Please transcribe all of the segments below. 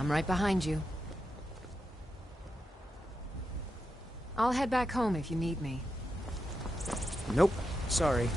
I'm right behind you. I'll head back home if you need me. Nope. Sorry.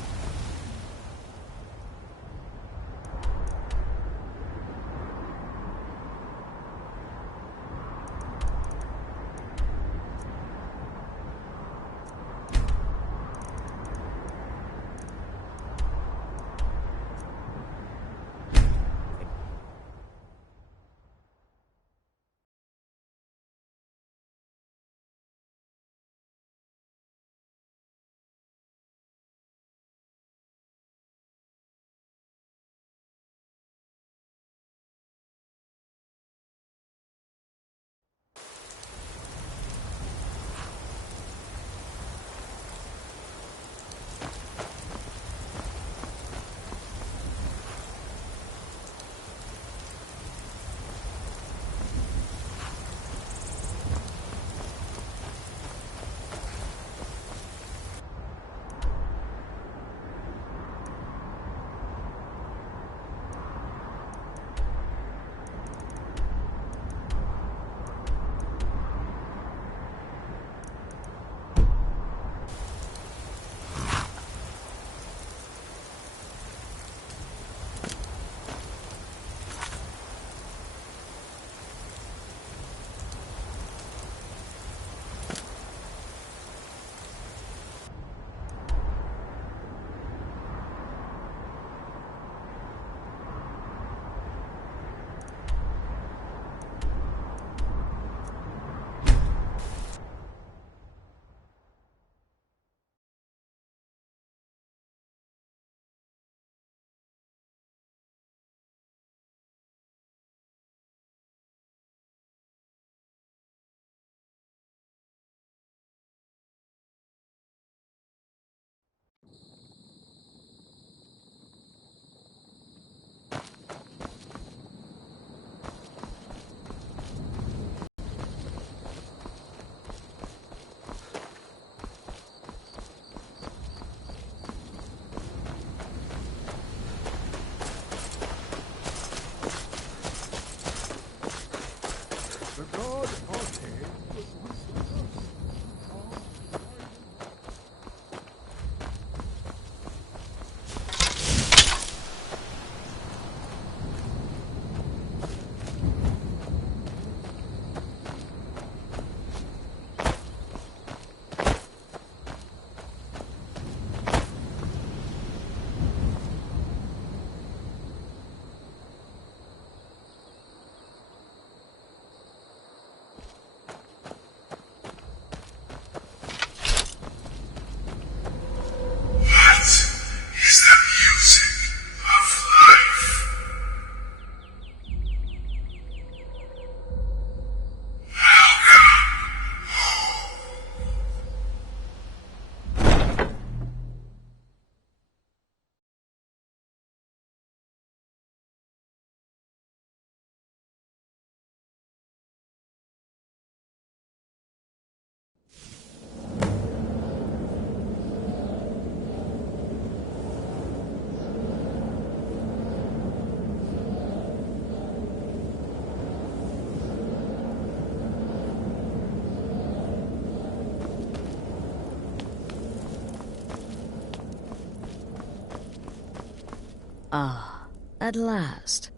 Ah, at last.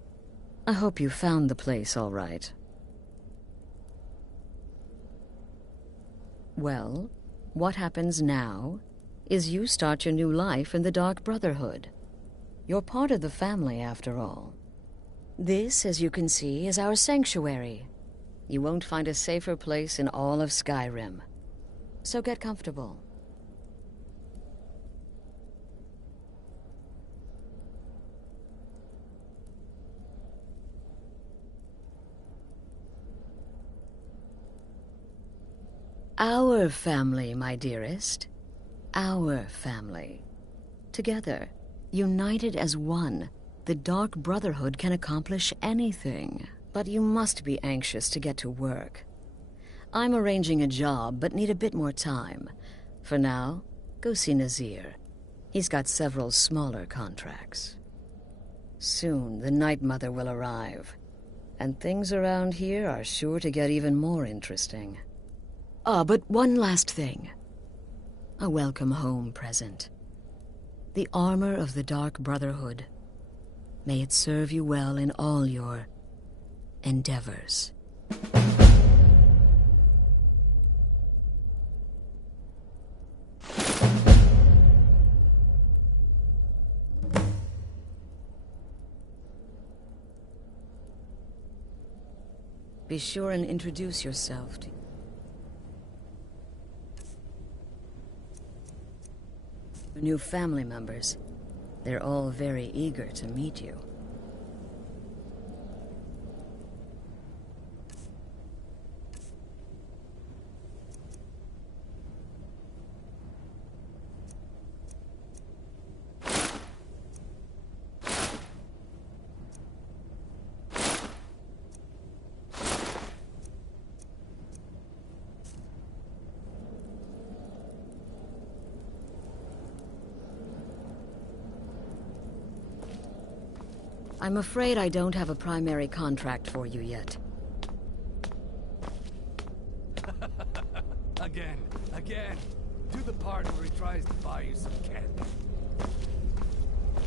I hope you found the place all right. Well, what happens now is you start your new life in the Dark Brotherhood. You're part of the family, after all. This, as you can see, is our sanctuary. You won't find a safer place in all of Skyrim. So get comfortable. Our family, my dearest. Our family. Together, united as one, the Dark Brotherhood can accomplish anything. But you must be anxious to get to work. I'm arranging a job, but need a bit more time. For now, go see Nazir. He's got several smaller contracts. Soon, the Night Mother will arrive. And things around here are sure to get even more interesting. Ah, but one last thing. A welcome home present. The armor of the Dark Brotherhood. May it serve you well in all your endeavors. Be sure and introduce yourself to your new family members. They're all very eager to meet you. I'm afraid I don't have a primary contract for you yet. Again. Do the part where he tries to buy you some candy.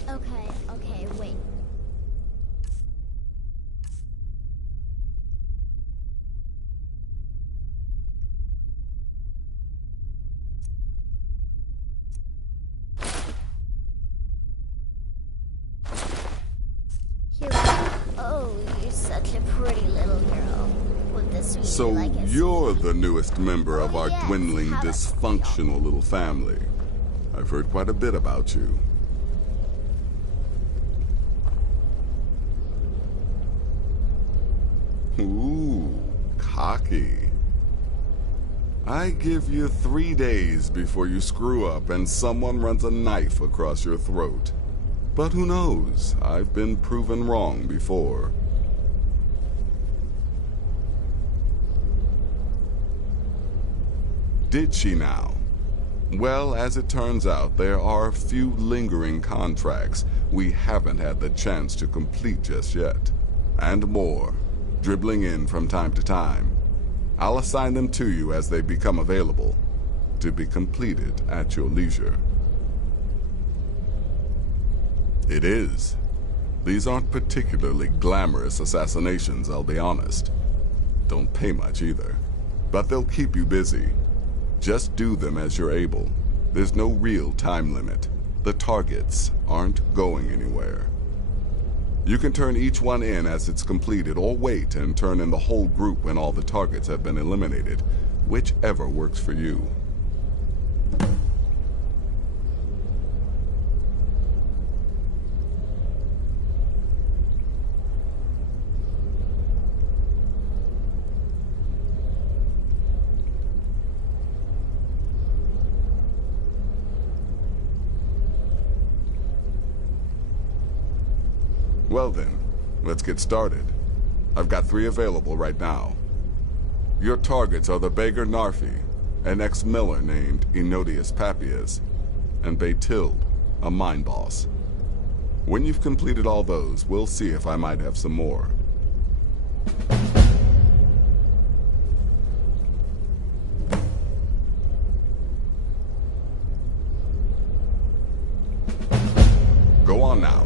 Okay, wait. Here we go. Oh, you're such a pretty little girl. Would this be So like a you're the newest member of our yes. dwindling, How does it feel? dysfunctional little family. I've heard quite a bit about you. Ooh, cocky. I give you 3 days before you screw up and someone runs a knife across your throat. But who knows? I've been proven wrong before. Did she now? Well, as it turns out, there are a few lingering contracts we haven't had the chance to complete just yet. And more, dribbling in from time to time. I'll assign them to you as they become available, to be completed at your leisure. It is. These aren't particularly glamorous assassinations, I'll be honest. Don't pay much either. But they'll keep you busy. Just do them as you're able. There's no real time limit. The targets aren't going anywhere. You can turn each one in as it's completed, or wait and turn in the whole group when all the targets have been eliminated. Whichever works for you. Well then, let's get started. I've got 3 available right now. Your targets are the beggar Narfi, an ex-miller named Enodius Papias, and Baytild, a mine boss. When you've completed all those, we'll see if I might have some more. Go on now.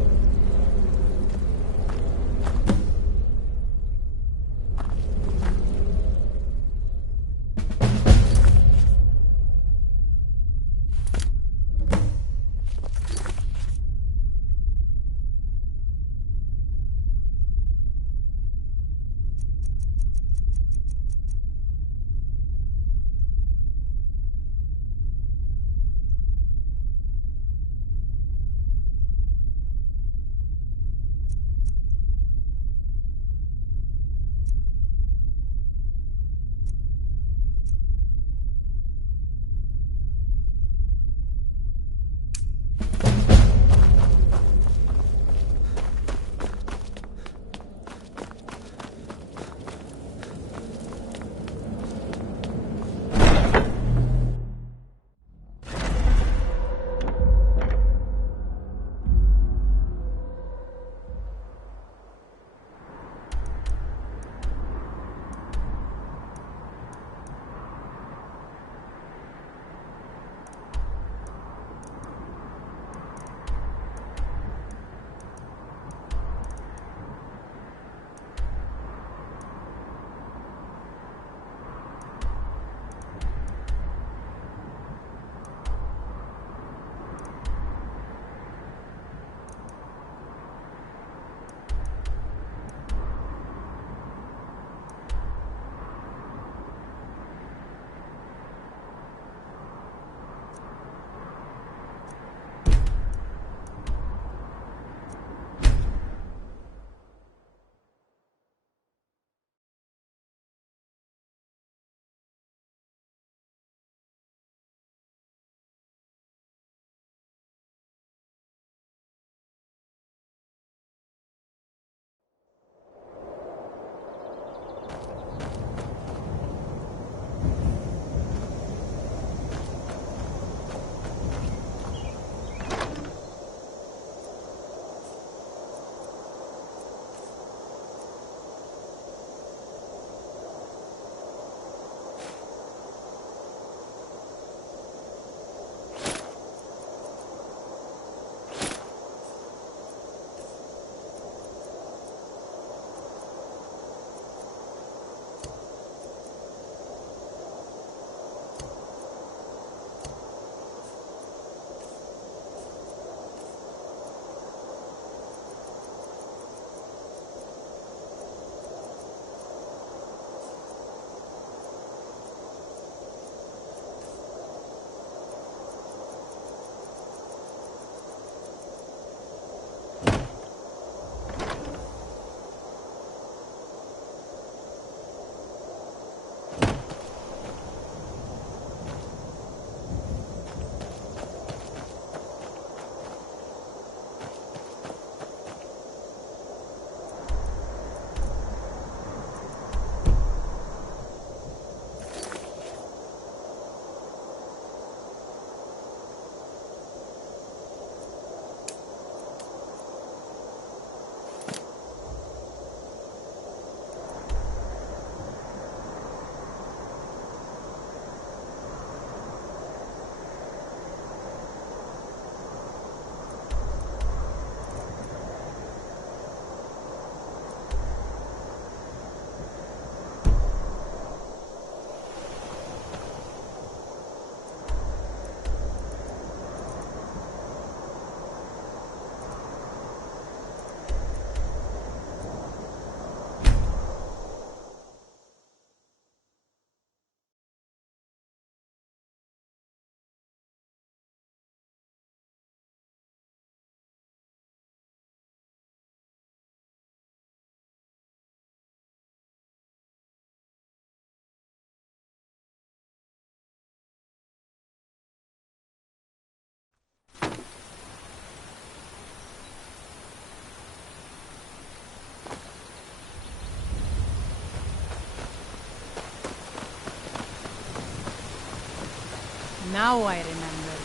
Now I remember.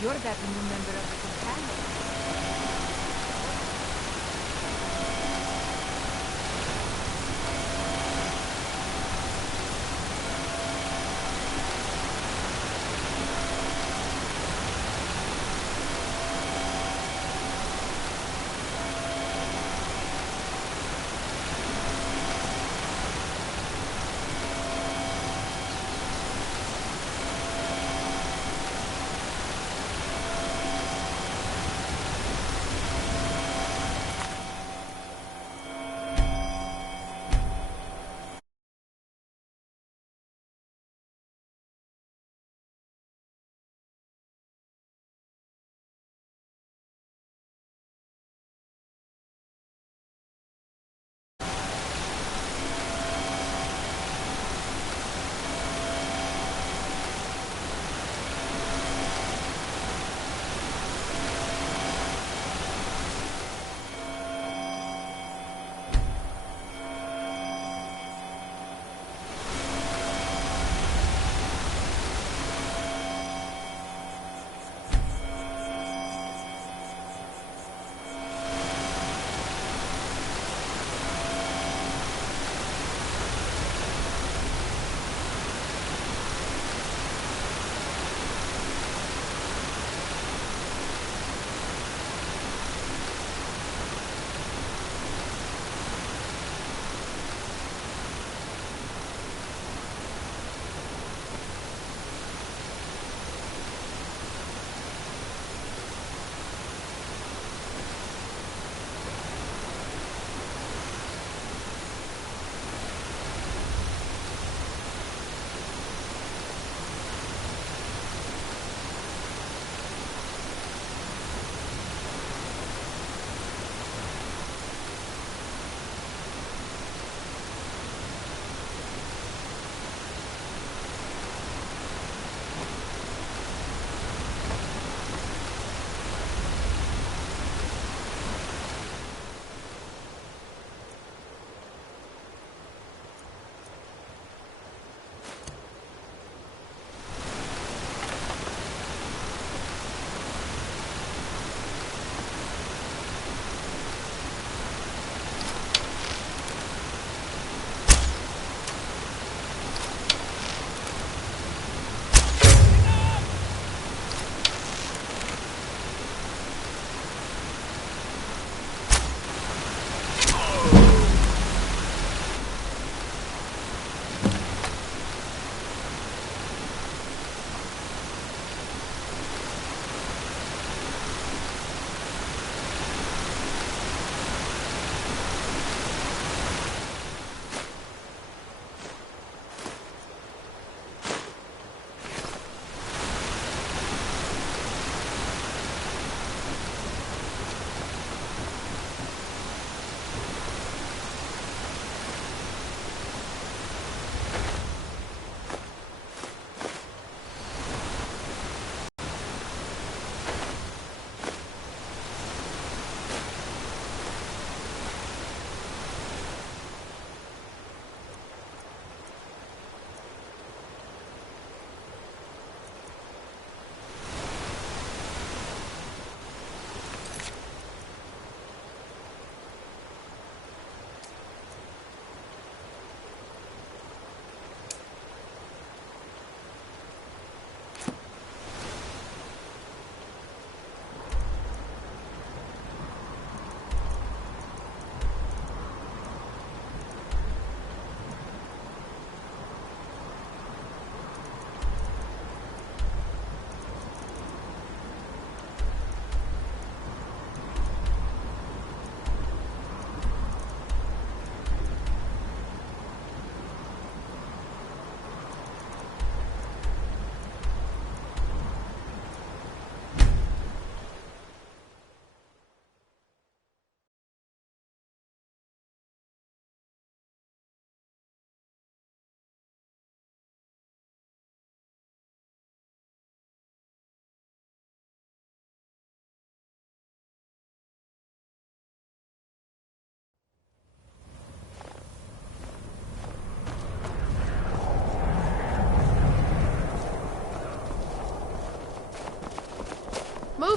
You're that new member of the companion.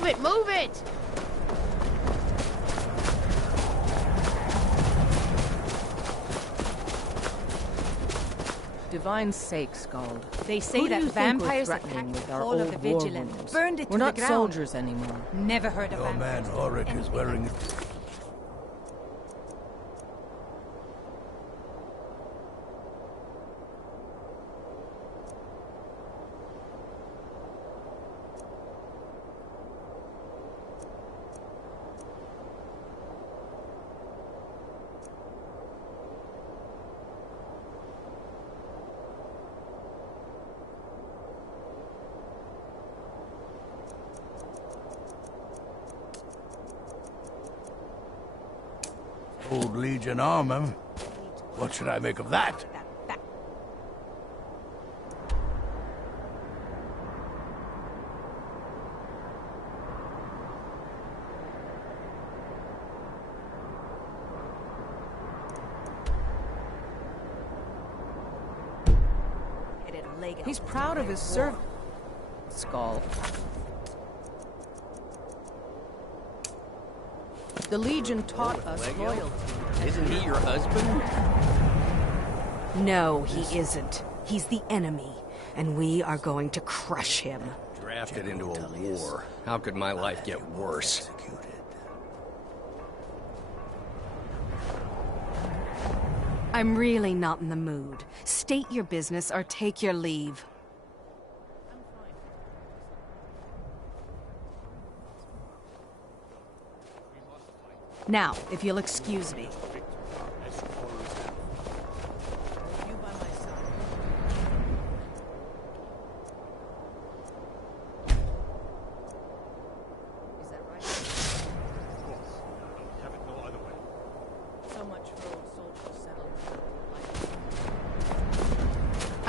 Move it, move it! Divine sake, Scald. They say Who do that you think we're vampires threatening attacked with the our Hall of old the war Vigilant, wounds? burned it We're to the not ground. soldiers anymore. Never heard of Your man vampires. Ulrich is wearing it. Old Legion armor. What should I make of that? He's proud of his servant. Skull. The Legion taught us loyalty. Isn't he your husband? No, he isn't. He's the enemy, and we are going to crush him. Drafted into a war. How could my life get worse? I'm really not in the mood. State your business or take your leave. Now, if you'll excuse me.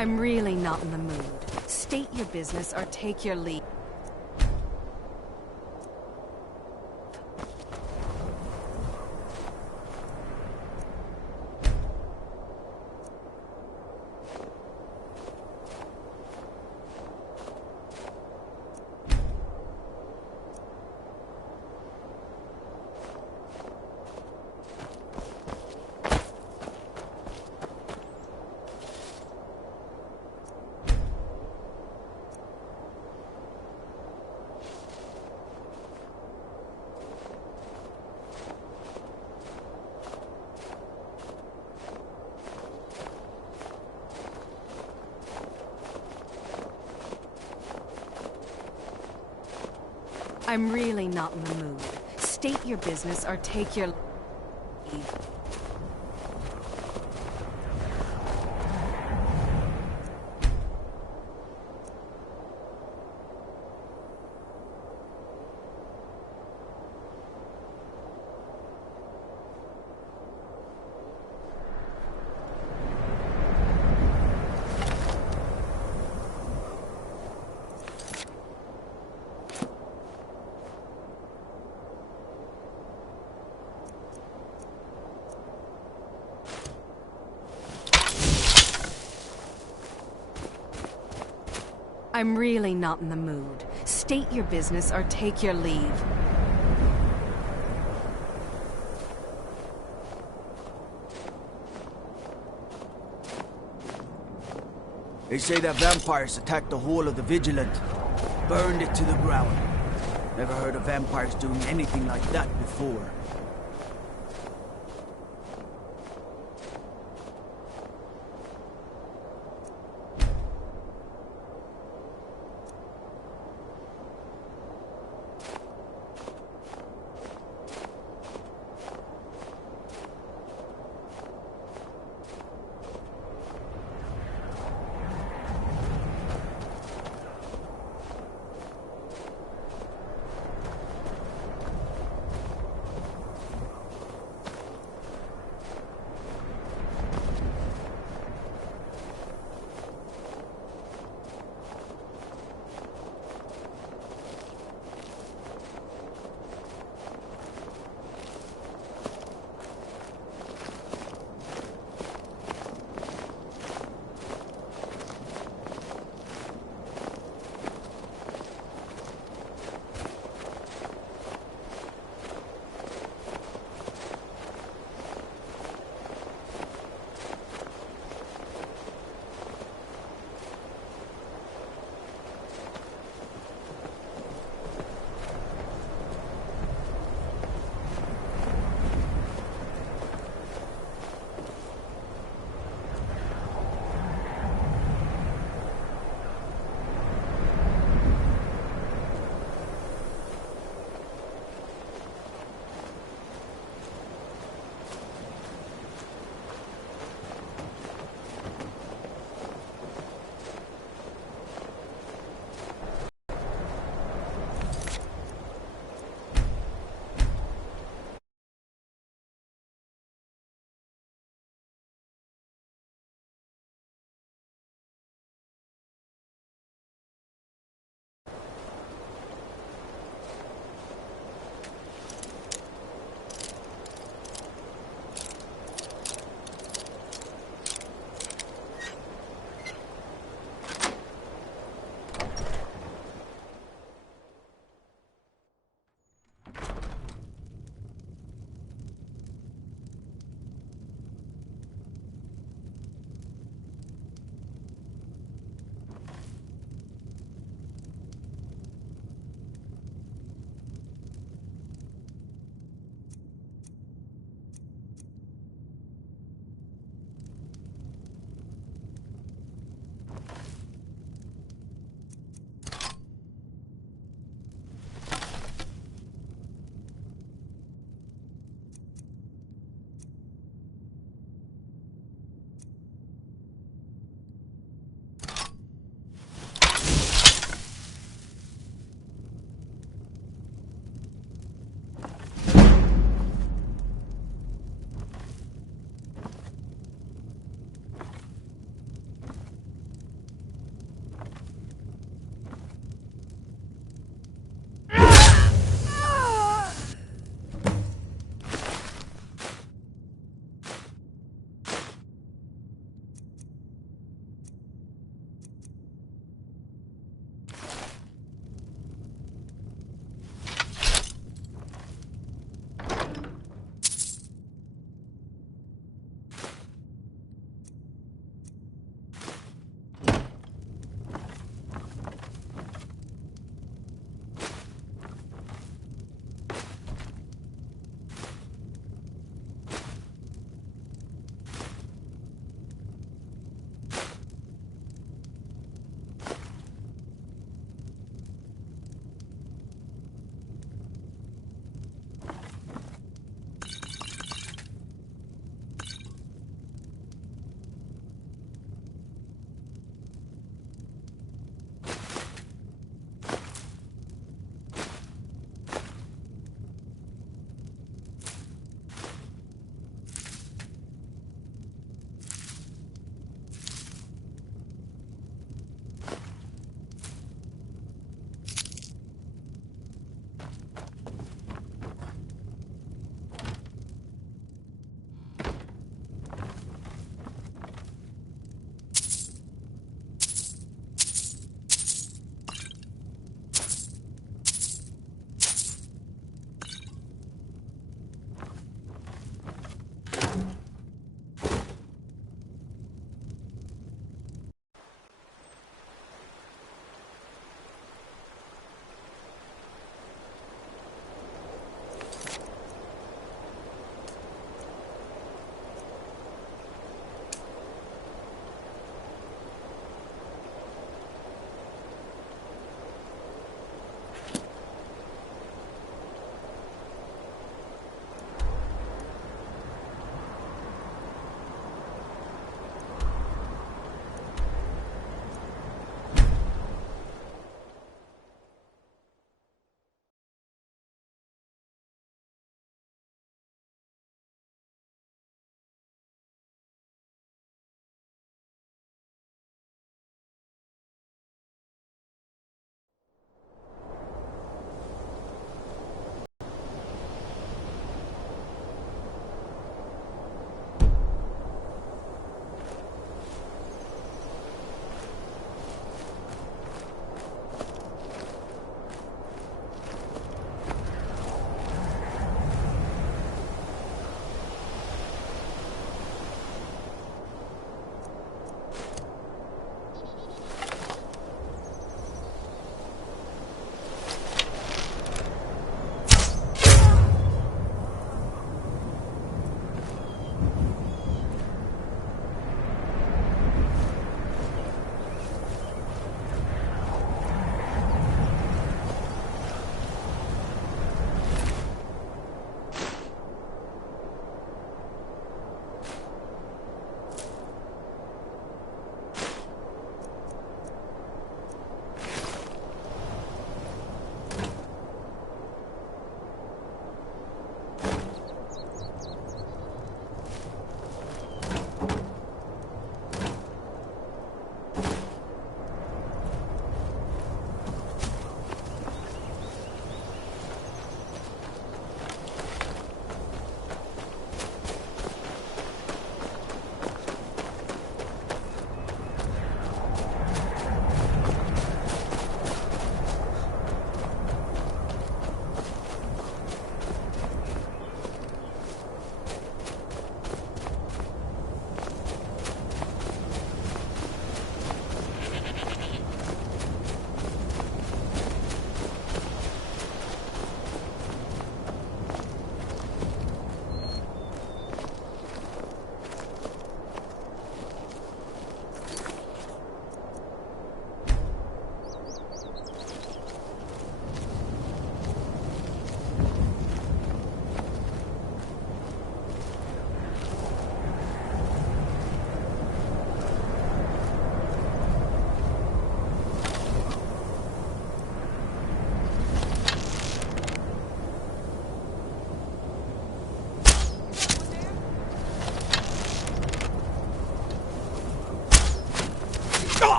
I'm really not in the mood. State your business or take your leave. I'm really not in the mood. State your business or take your leave. I'm really not in the mood. State your business or take your leave. They say that vampires attacked the Hall of the Vigilant, burned it to the ground. Never heard of vampires doing anything like that before.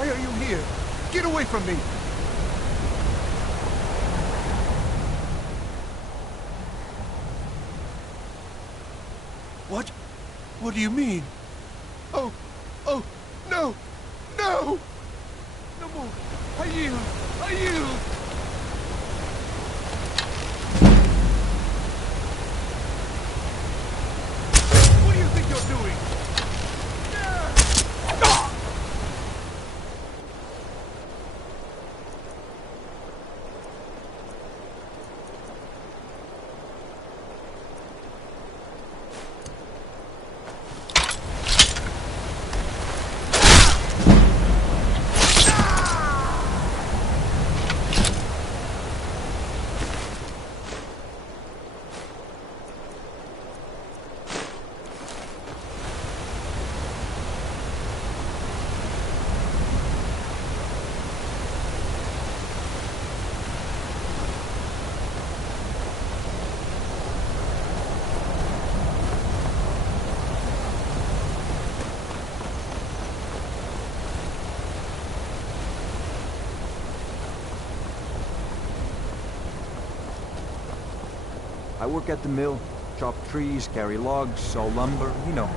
Why are you here? Get away from me! What? What do you mean? Oh, no! No! No more! I yield! I yield! What do you think you're doing? I work at the mill, chop trees, carry logs, saw lumber, you know.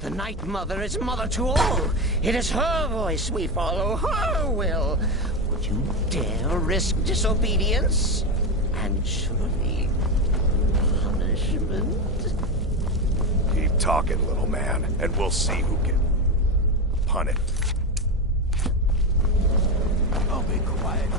The Night Mother is mother to all. It is her voice we follow, her will. Would you dare risk disobedience? And surely punishment? Keep talking, little man, and we'll see who can pun it. I'll be quiet.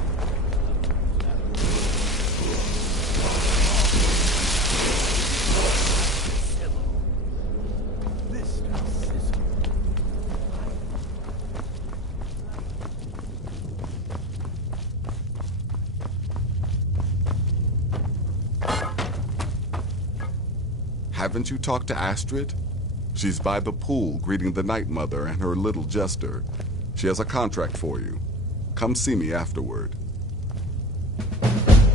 Haven't you talked to Astrid? She's by the pool greeting the Night Mother and her little jester. She has a contract for you. Come see me afterward.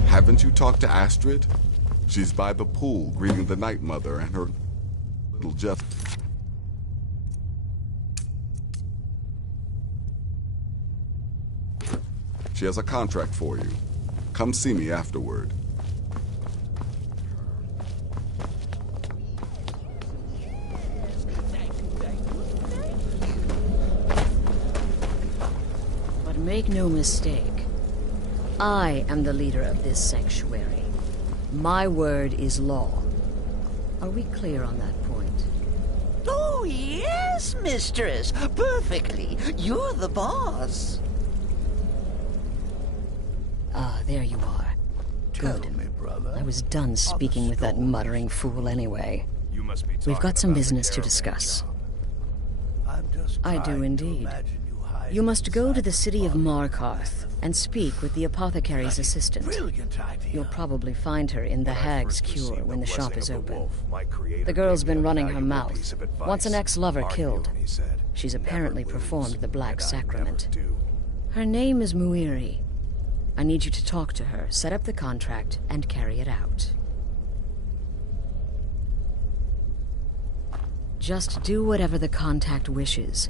Haven't you talked to Astrid? She's by the pool greeting the Night Mother and her little jester. She has a contract for you. Come see me afterward. Make no mistake. I am the leader of this sanctuary. My word is law. Are we clear on that point? Oh, yes, mistress. Perfectly. You're the boss. Ah, there you are. Good. Tell me, brother. I was done speaking with that muttering fool anyway. You must be We've got some about the business to caravan discuss. job. I do indeed. You must go to the city of Markarth and speak with the apothecary's assistant. You'll probably find her in the Hag's Cure when the shop is open. The girl's been running her mouth. Wants an ex-lover killed. She's apparently performed the Black Sacrament. Her name is Muiri. I need you to talk to her, set up the contract, and carry it out. Just do whatever the contact wishes.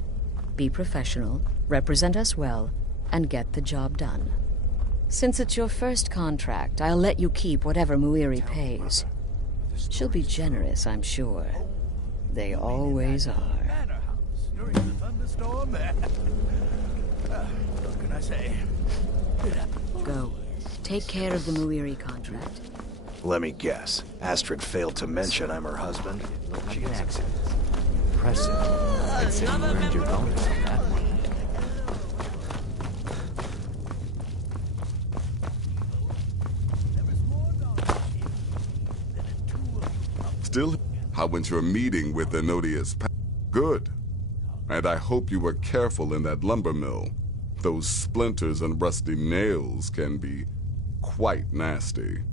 Be professional, represent us well, and get the job done. Since it's your first contract, I'll let you keep whatever Muiri pays. She'll be generous, I'm sure. They always are. During the thunderstorm. What can I say? Go. Take care of the Muiri contract. Let me guess. Astrid failed to mention I'm her husband. She has accent. Impressive. I'd say you earned your bonus on that one. Still, how went your meeting with the Nodius? Good. And I hope you were careful in that lumber mill. Those splinters and rusty nails can be quite nasty.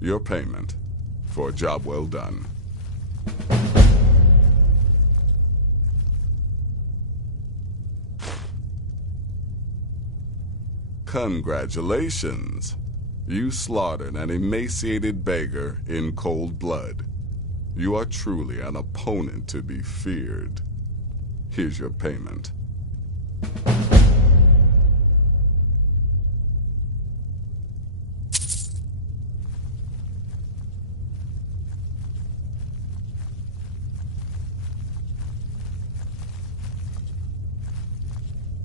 Your payment for a job well done. Congratulations. You slaughtered an emaciated beggar in cold blood. You are truly an opponent to be feared. Here's your payment.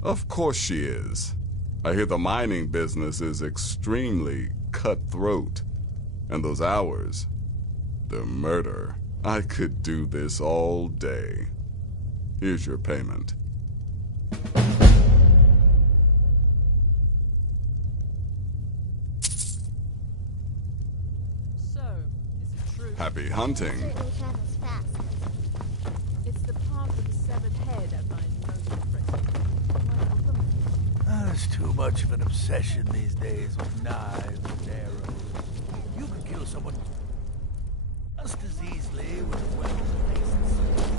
Of course she is. I hear the mining business is extremely cutthroat. And those hours, the murder. I could do this all day. Here's your payment. So, is it true? Happy hunting. It's the part with the severed head I find most impressive. There's too much of an obsession these days with knives and arrows. You can kill someone just as easily with a well-placed sword.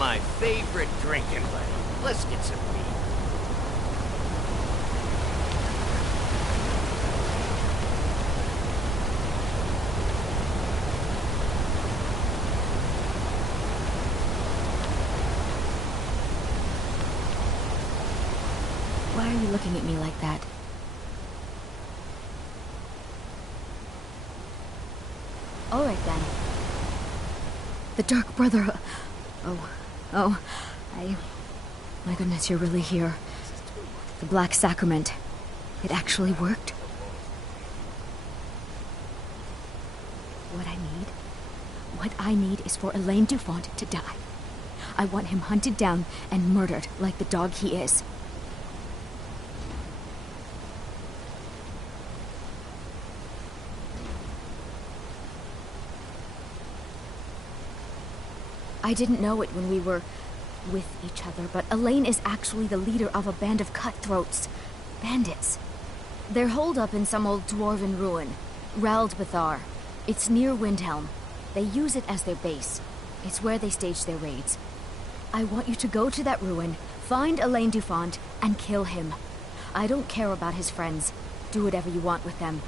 my favorite drinking buddy. Let's get some beer. Why are you looking at me like that? All right, then. The Dark Brotherhood. My goodness, you're really here. The Black Sacrament. It actually worked? What I need is for Elaine Dufont to die. I want him hunted down and murdered like the dog he is. I didn't know it when we were with each other, but Elaine is actually the leader of a band of cutthroats. Bandits. They're holed up in some old dwarven ruin. Raldbathar. It's near Windhelm. They use it as their base. It's where they stage their raids. I want you to go to that ruin, find Elaine Dufont, and kill him. I don't care about his friends. Do whatever you want with them.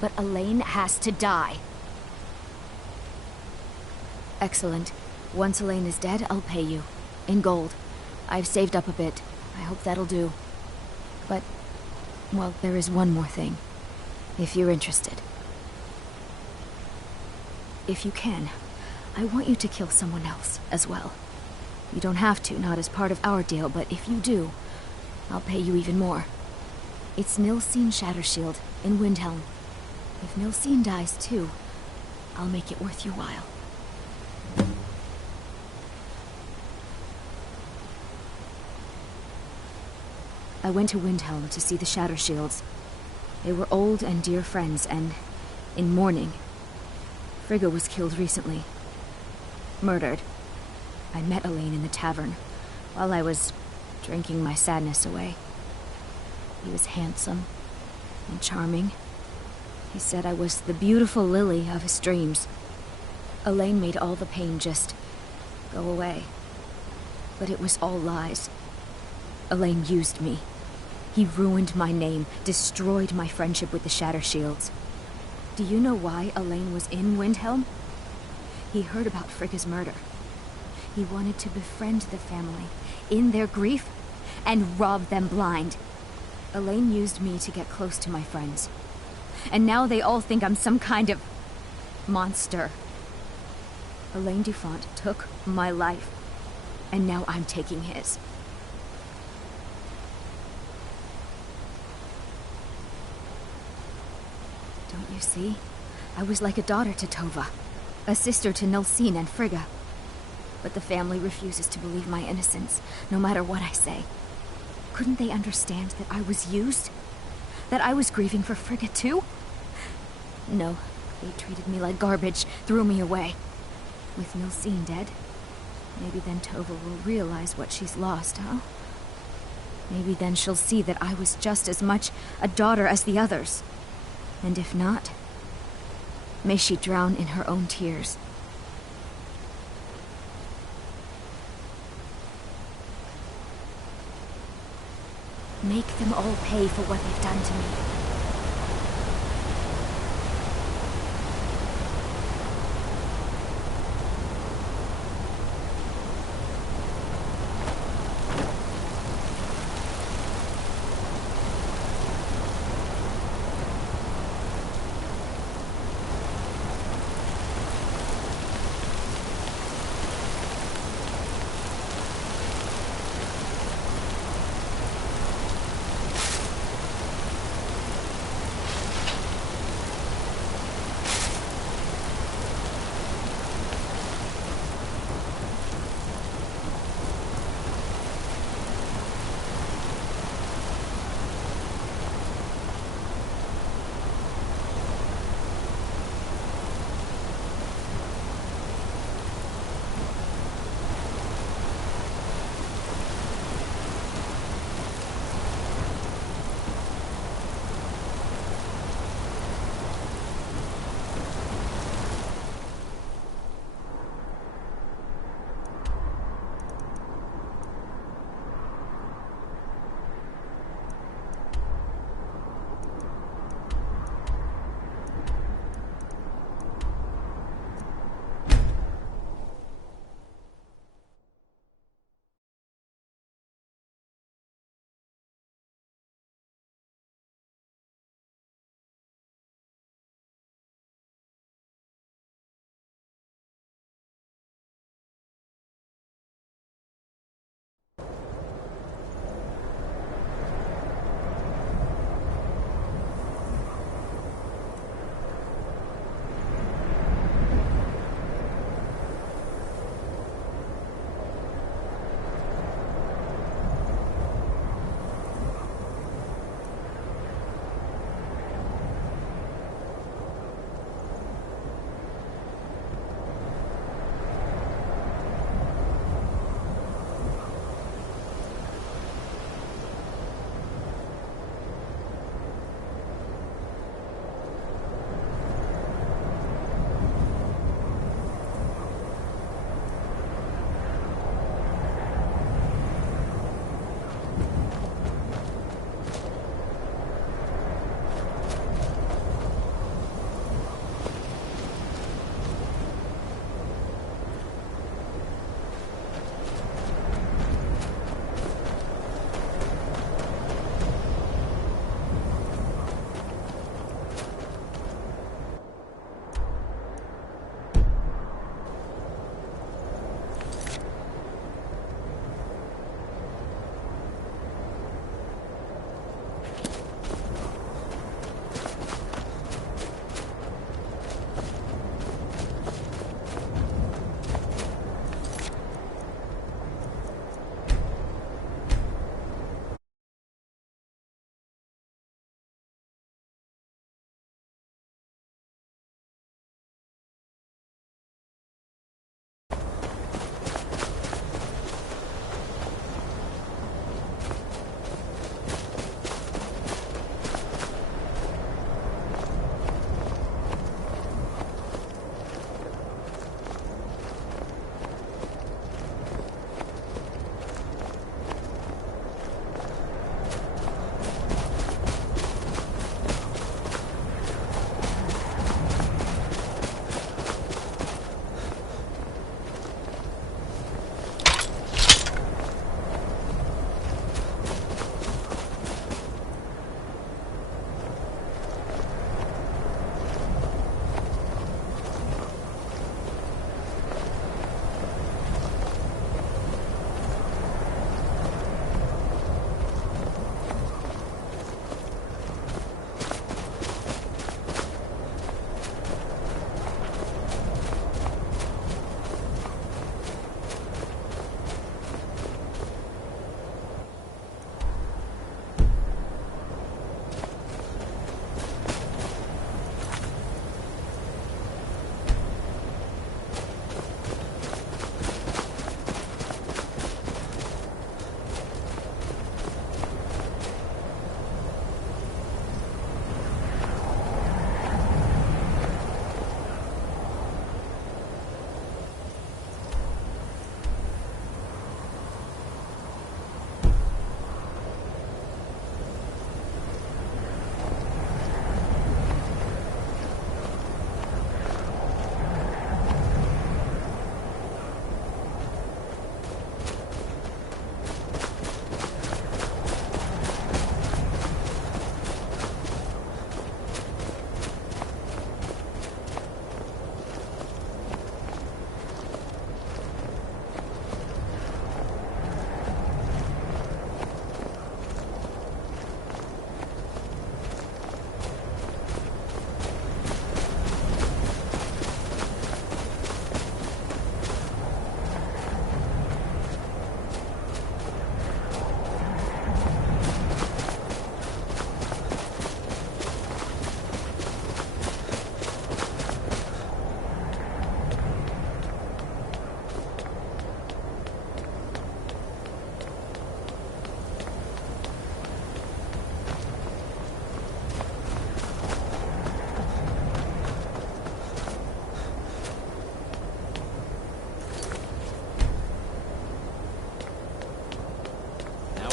But Elaine has to die. Excellent. Once Elaine is dead, I'll pay you. In gold. I've saved up a bit. I hope that'll do. But, well, there is one more thing. If you're interested. If you can, I want you to kill someone else as well. You don't have to, not as part of our deal, but if you do, I'll pay you even more. It's Nilsine Shattershield in Windhelm. If Nilsine dies too, I'll make it worth your while. I went to Windhelm to see the Shattershields. They were old and dear friends, and in mourning. Frigga was killed recently. Murdered. I met Elaine in the tavern, while I was drinking my sadness away. He was handsome and charming. He said I was the beautiful lily of his dreams. Elaine made all the pain just go away. But it was all lies. Elaine used me. He ruined my name, destroyed my friendship with the Shattershields. Do you know why Elaine was in Windhelm? He heard about Frigga's murder. He wanted to befriend the family, in their grief, and rob them blind. Elaine used me to get close to my friends. And now they all think I'm some kind of monster. Elaine Dufont took my life, and now I'm taking his. Don't you see? I was like a daughter to Tova, a sister to Nilsine and Frigga. But the family refuses to believe my innocence, no matter what I say. Couldn't they understand that I was used? That I was grieving for Frigga too? No, they treated me like garbage, threw me away. With Nilsine dead, maybe then Tova will realize what she's lost, huh? Maybe then she'll see that I was just as much a daughter as the others. And if not, may she drown in her own tears. Make them all pay for what they've done to me.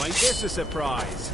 find this a surprise?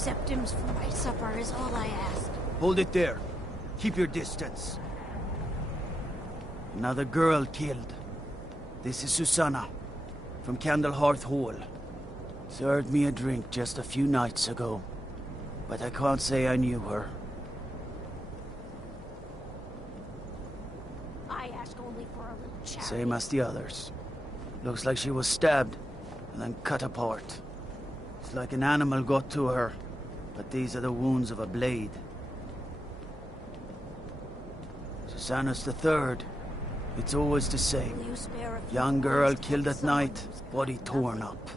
septims for my supper is all I ask. Hold it there. Keep your distance. Another girl killed. This is Susanna, from Candlehearth Hall. Served me a drink just a few nights ago, but I can't say I knew her. I ask only for a little charity. Same as the others. Looks like she was stabbed and then cut apart. It's like an animal got to her, but these are the wounds of a blade. Susanna's the third. It's always the same. Will you spare a few Young girl words to killed help at someone night, who's got body torn nothing? up.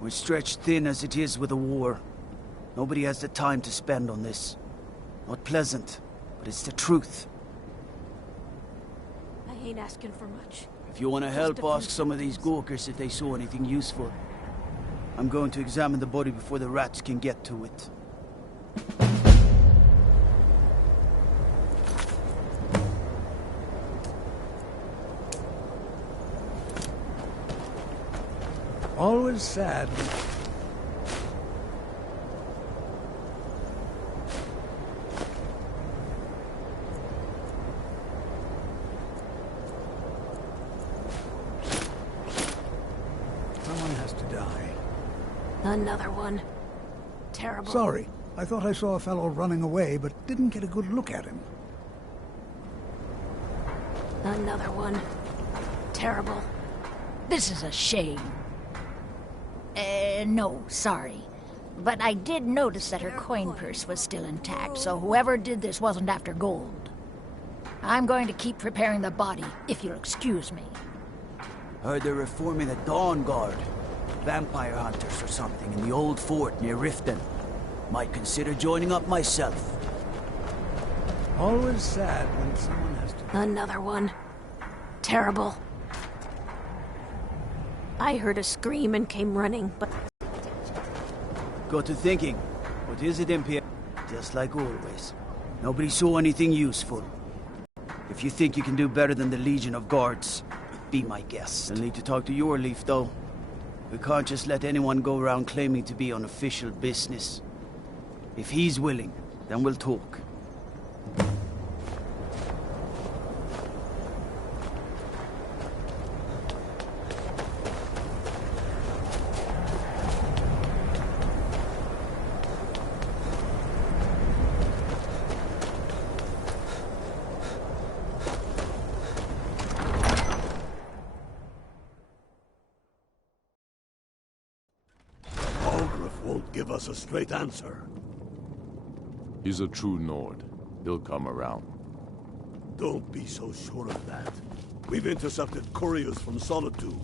We're stretched thin as it is with the war. Nobody has the time to spend on this. Not pleasant, but it's the truth. I ain't asking for much. If you want to Just help, a few ask some of these gawkers if they saw anything useful. I'm going to examine the body before the rats can get to it. Always sad. Someone has to die. Another one. Terrible. Sorry. I thought I saw a fellow running away, but didn't get a good look at him. Another one. Terrible. This is a shame. No, sorry. But I did notice that her coin purse was still intact, so whoever did this wasn't after gold. I'm going to keep preparing the body, if you'll excuse me. Heard they're reforming the Dawn Guard. Vampire hunters or something in the old fort near Riften. Might consider joining up myself. Always sad when someone has to... Another one. Terrible. I heard a scream and came running, but... Got to thinking. What is it, Imperial? Just like always. Nobody saw anything useful. If you think you can do better than the Legion of Guards, be my guest. You'll need to talk to your Leaf, though. We can't just let anyone go around claiming to be on official business. If he's willing, then we'll talk. Give us a straight answer. He's a true Nord. He'll come around. Don't be so sure of that. We've intercepted couriers from Solitude.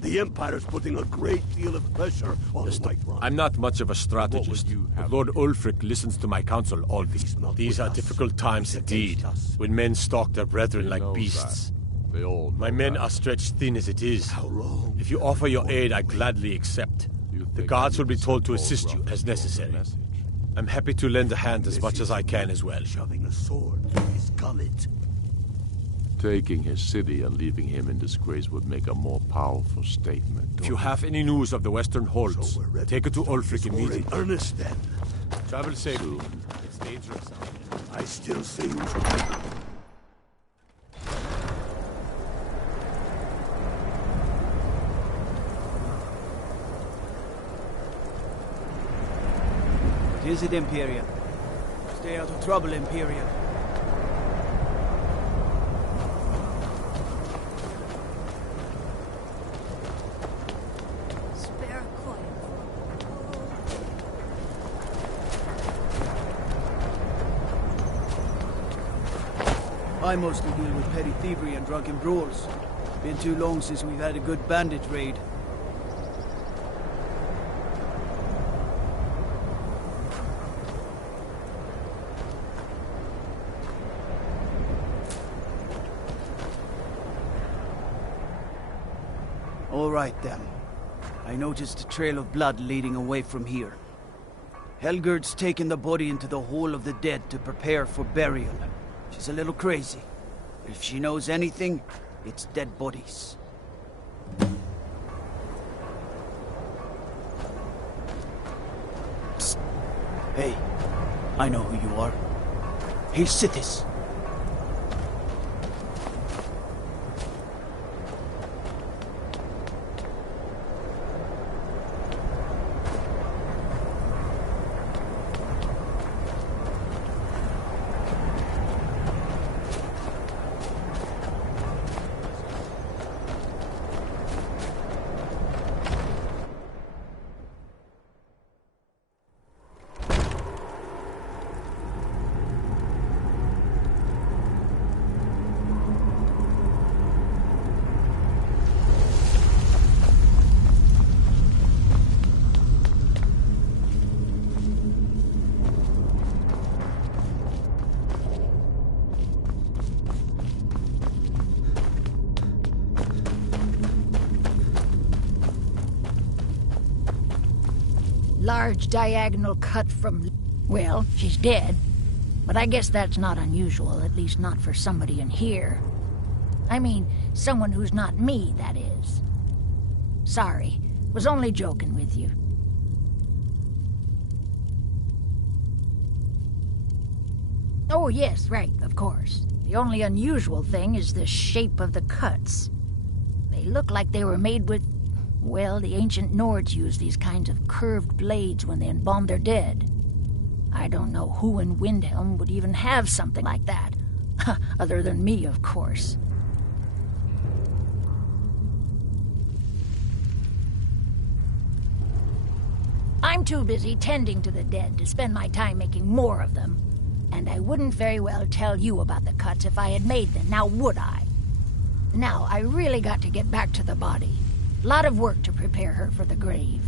The Empire's putting a great deal of pressure on the White Run. I'm not much of a strategist, but Lord Ulfric listens to my counsel always. These are difficult times indeed, when men stalk their brethren like beasts. My men are stretched thin as it is. If you offer your aid, I gladly accept. The guards will be told to assist you as necessary. I'm happy to lend a hand as much as I can as well. Shoving a sword through his gullet. Taking his city and leaving him in disgrace would make a more powerful statement. If you have any news of the Western Holds, take it to Ulfric immediately. Earnest then. Travel safely. It's dangerous. I still say you should... What is it, Imperial? Stay out of trouble, Imperial. Spare a coin. I mostly deal with petty thievery and drunken brawls. Been too long since we've had a good bandit raid. All right, then. I noticed a trail of blood leading away from here. Helgerd's taken the body into the Hall of the Dead to prepare for burial. She's a little crazy. But if she knows anything, it's dead bodies. Hey, I know who you are. Hey, Sithis. Large diagonal cut from... Well, she's dead. But I guess that's not unusual, at least not for somebody in here. I mean, someone who's not me, that is. Sorry, was only joking with you. Oh yes, right, of course. The only unusual thing is the shape of the cuts. They look like they were made with... Well, the ancient Nords used these kinds of curved blades when they embalmed their dead. I don't know who in Windhelm would even have something like that. Other than me, of course. I'm too busy tending to the dead to spend my time making more of them. And I wouldn't very well tell you about the cuts if I had made them, now would I? Now, I really got to get back to the body. A lot of work to prepare her for the grave.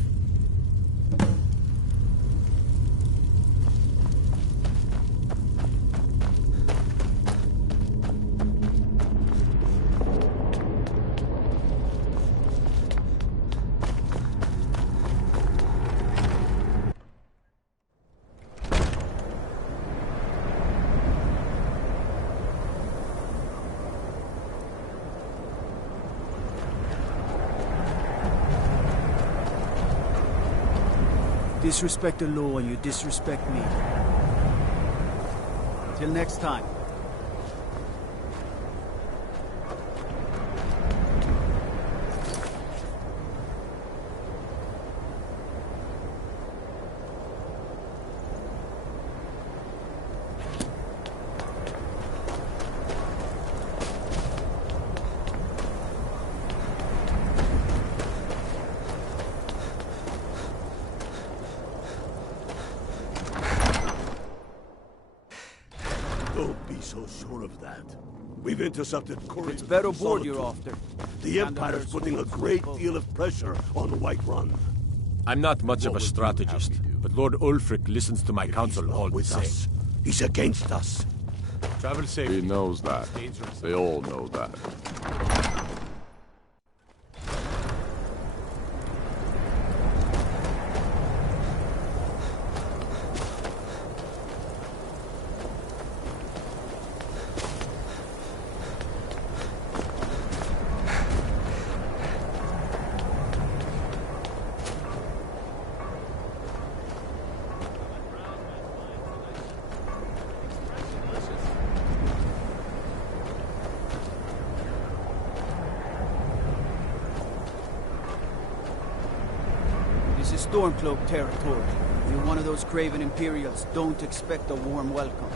Disrespect the law and you disrespect me. Till next time. Don't be so sure of that. We've intercepted Couriers. It's better board you're after. The Empire's putting a great deal of pressure on the White Run. I'm not much of a strategist, but Lord Ulfric listens to my counsel all the same. He's against us. Travel safe. He knows that. They all know that. This is Stormcloak territory. You're one of those craven Imperials. Don't expect a warm welcome.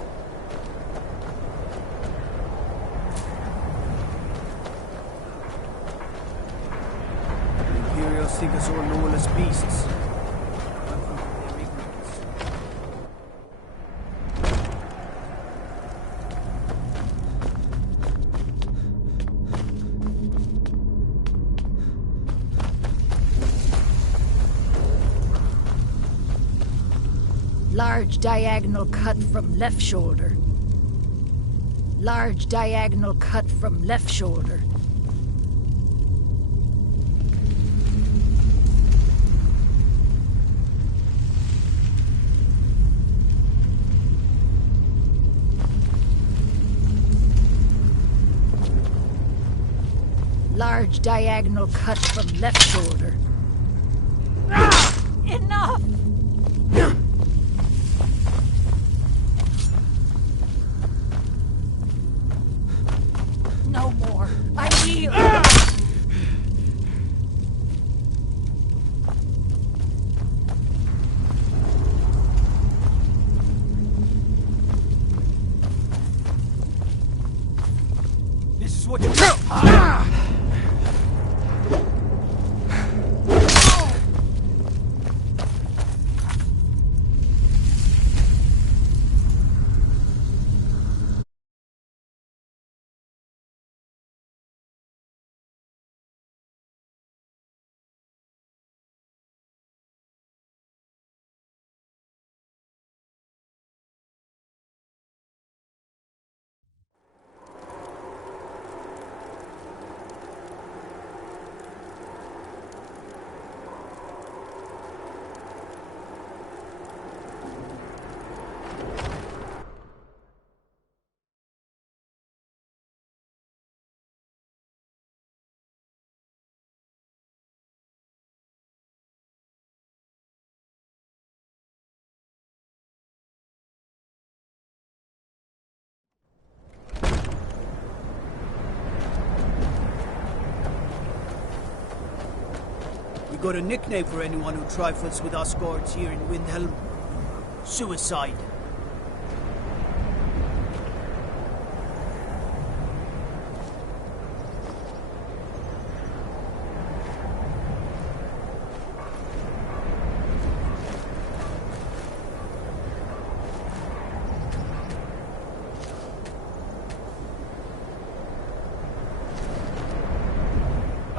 The Imperials think us all lawless beasts. Large diagonal cut from left shoulder. Large diagonal cut from left shoulder. Large diagonal cut from left shoulder. Ah! Enough! what you... We got a nickname for anyone who trifles with us guards here in Windhelm. Suicide.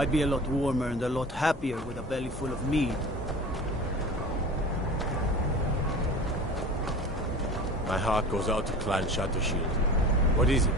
I'd be a lot warmer and a lot happier with a belly full of mead. My heart goes out to Clan Shadowshield. What is it?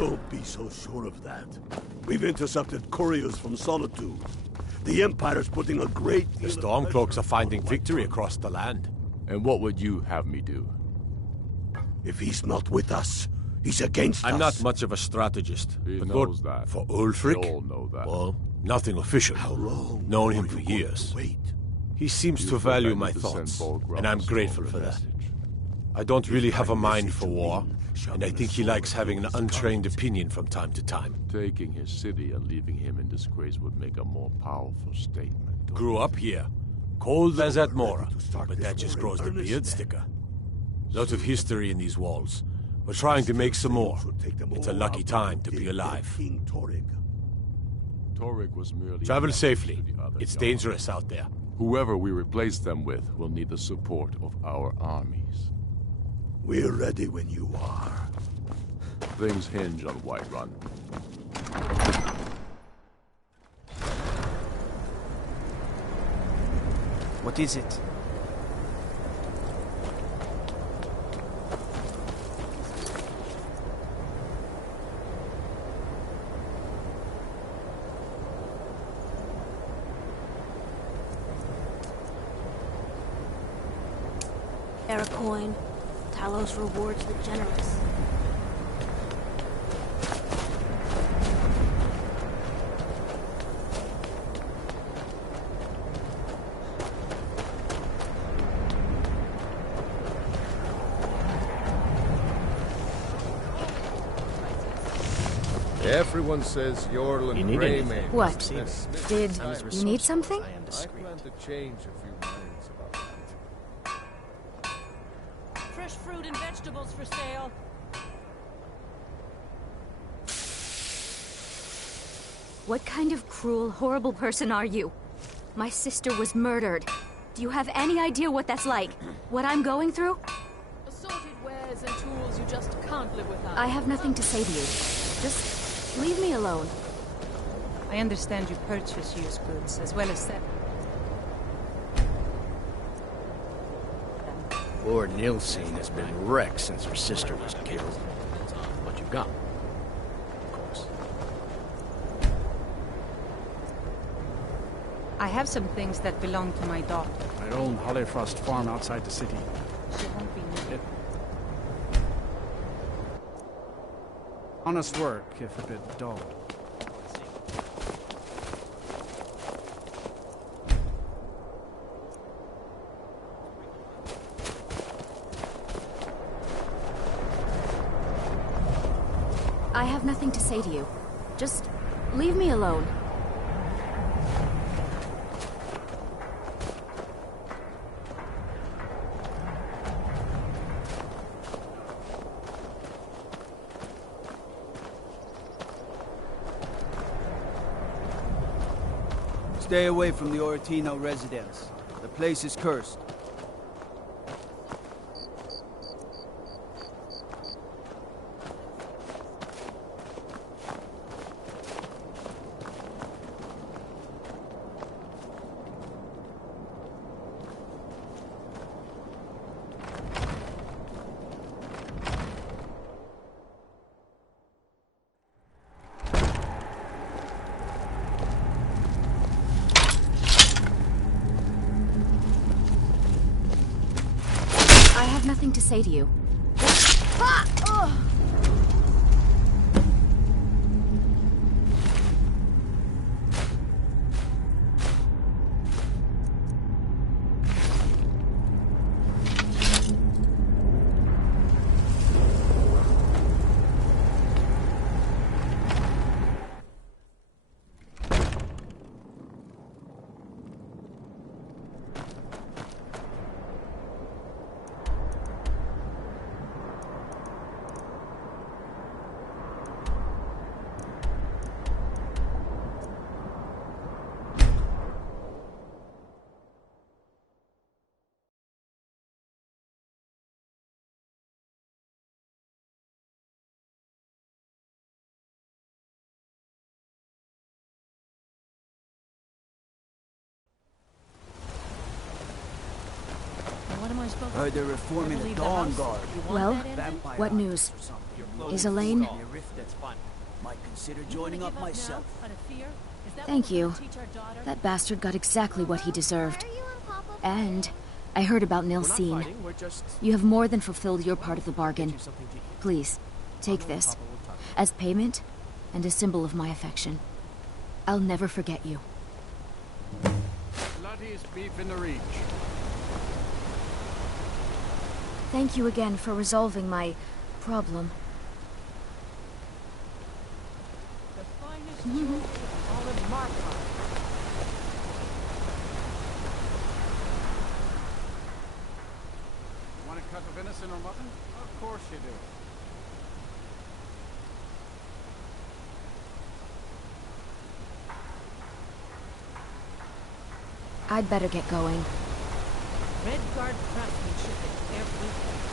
Don't be so sure of that. We've intercepted couriers from Solitude. The Empire's putting a great deal The Stormcloaks are finding victory across the land. And what would you have me do? If he's not with us, he's against us. I'm not much of a strategist. He but knows Lord, that. for Ulfric? They all know that. Well, nothing official. How long? Known him for years. He seems to value my thoughts, and I'm grateful for that. I don't really have a mind for war, and I think he likes having an untrained opinion from time to time. Taking his city and leaving him in disgrace would make a more powerful statement. Grew up here. Cold as at Mora, but that just grows the beard sticker. Lot of history in these walls. We're trying to make some more. It's a lucky time to be alive. Torrig was merely... Travel safely. It's dangerous out there. Whoever we replace them with will need the support of our armies. We're ready when you are. Things hinge on Whiterun. What is it? Coin. Talos rewards the generous. Everyone says Yorl and Greymane. What? Did you need something? I plan to change a few minds about that. Fresh fruit and vegetables for sale. What kind of cruel, horrible person are you? My sister was murdered. Do you have any idea what that's like? What I'm going through? Assorted wares and tools you just can't live without. I have nothing to say to you. Just leave me alone. I understand you purchase used goods as well as sell. Lord Nilsine has been wrecked since her sister was killed. What you got? Of course. I have some things that belong to my daughter. My own Hollyfrost farm outside the city. She won't be needed. Honest work, if a bit dull. I have nothing to say to you. Just leave me alone. Stay away from the Oratino residence. The place is cursed. I have nothing to say to you. What am I supposed to Heard they're reforming the Dawn Guard. Well, what news? Is Elaine? Might consider joining up myself. Thank you. That bastard got exactly what he deserved. And I heard about Nilsine. You have more than fulfilled your part of the bargain. Please, take this. As payment, and a symbol of my affection. I'll never forget you. Bloodiest beef in the reach. Thank you again for resolving my problem. The finest jewelry in all of Markheim. Want a cut of venison or mutton? Of course you do. I'd better get going. Red Guard craftsmanship in every place.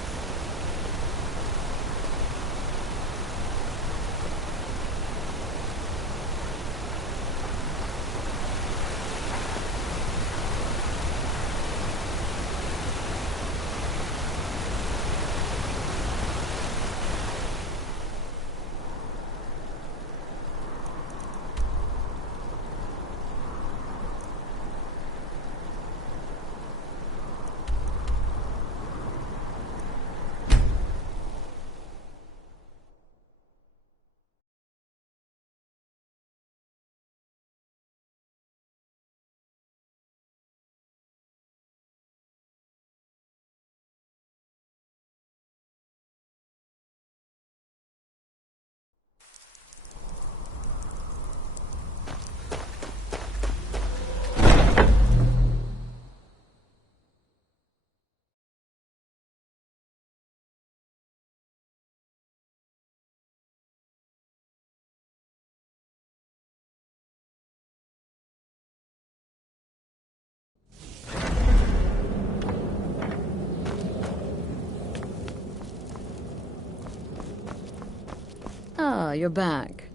Ah, you're back.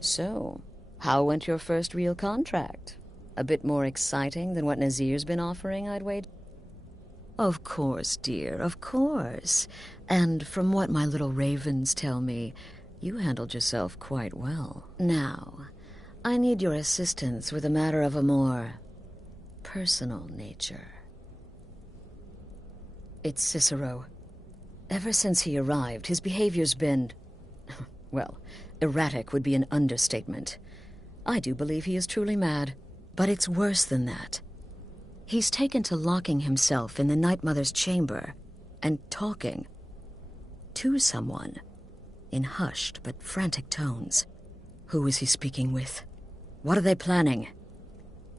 So, how went your first real contract? A bit more exciting than what Nazir's been offering, I'd wager? Of course, dear, of course. And from what my little ravens tell me, you handled yourself quite well. Now, I need your assistance with a matter of a more personal nature. It's Cicero. Ever since he arrived, his behavior's been... well, erratic would be an understatement. I do believe he is truly mad, but it's worse than that. He's taken to locking himself in the Night Mother's chamber and talking to someone in hushed but frantic tones. Who is he speaking with? What are they planning?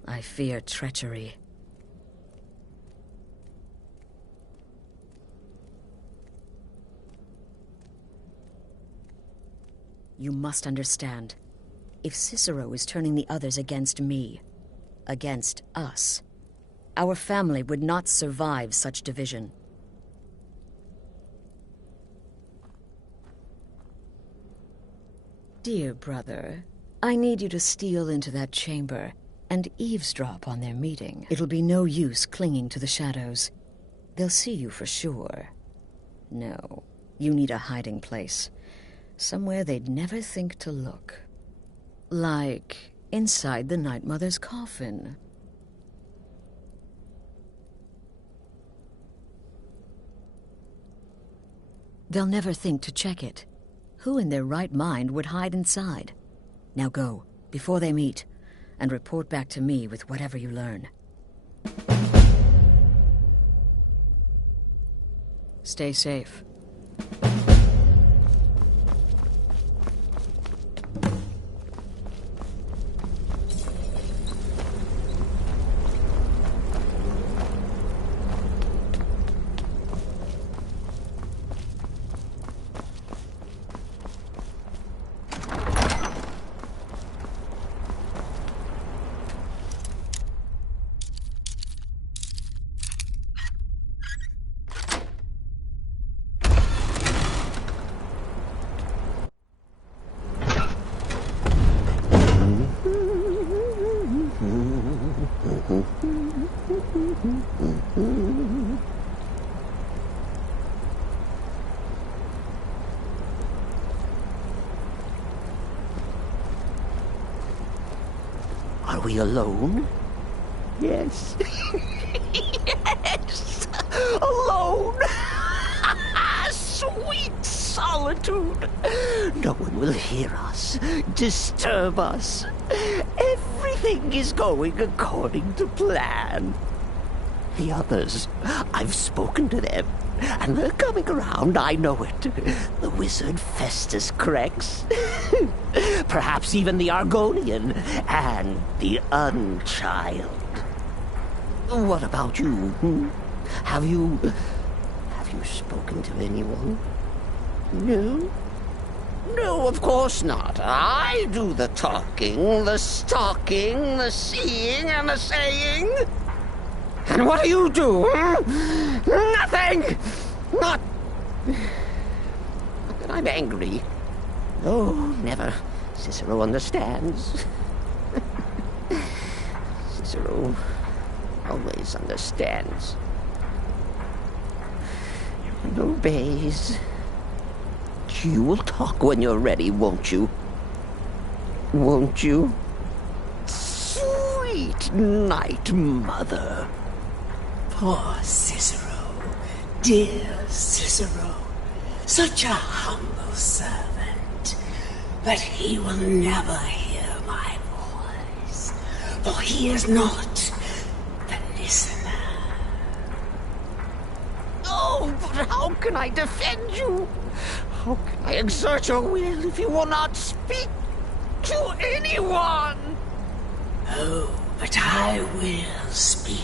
I fear treachery. You must understand. If Cicero is turning the others against me, against us, our family would not survive such division. Dear brother, I need you to steal into that chamber and eavesdrop on their meeting. It'll be no use clinging to the shadows. They'll see you for sure. No, you need a hiding place. Somewhere they'd never think to look. Like inside the Night Mother's coffin. They'll never think to check it. Who in their right mind would hide inside? Now go, before they meet, and report back to me with whatever you learn. Stay safe. Are we alone? Yes. Yes! Alone! Sweet solitude! No one will hear us, disturb us. Everything is going according to plan. The others, I've spoken to them, and they're coming around, I know it. The wizard Festus Crex, perhaps even the Argonian, and the Unchild. What about you? Have you spoken to anyone? No? No, of course not. I do the talking, the stalking, the seeing, and the saying. And what do you do? Nothing! Not that I'm angry. Oh, never. Cicero understands. Cicero always understands. And obeys. You will talk when you're ready, won't you? Won't you? Sweet Night Mother. Poor Cicero, dear Cicero, such a humble servant, but he will never hear my voice, for he is not the listener. Oh, but how can I defend you? How can I exert your will if you will not speak to anyone? Oh, but I will speak.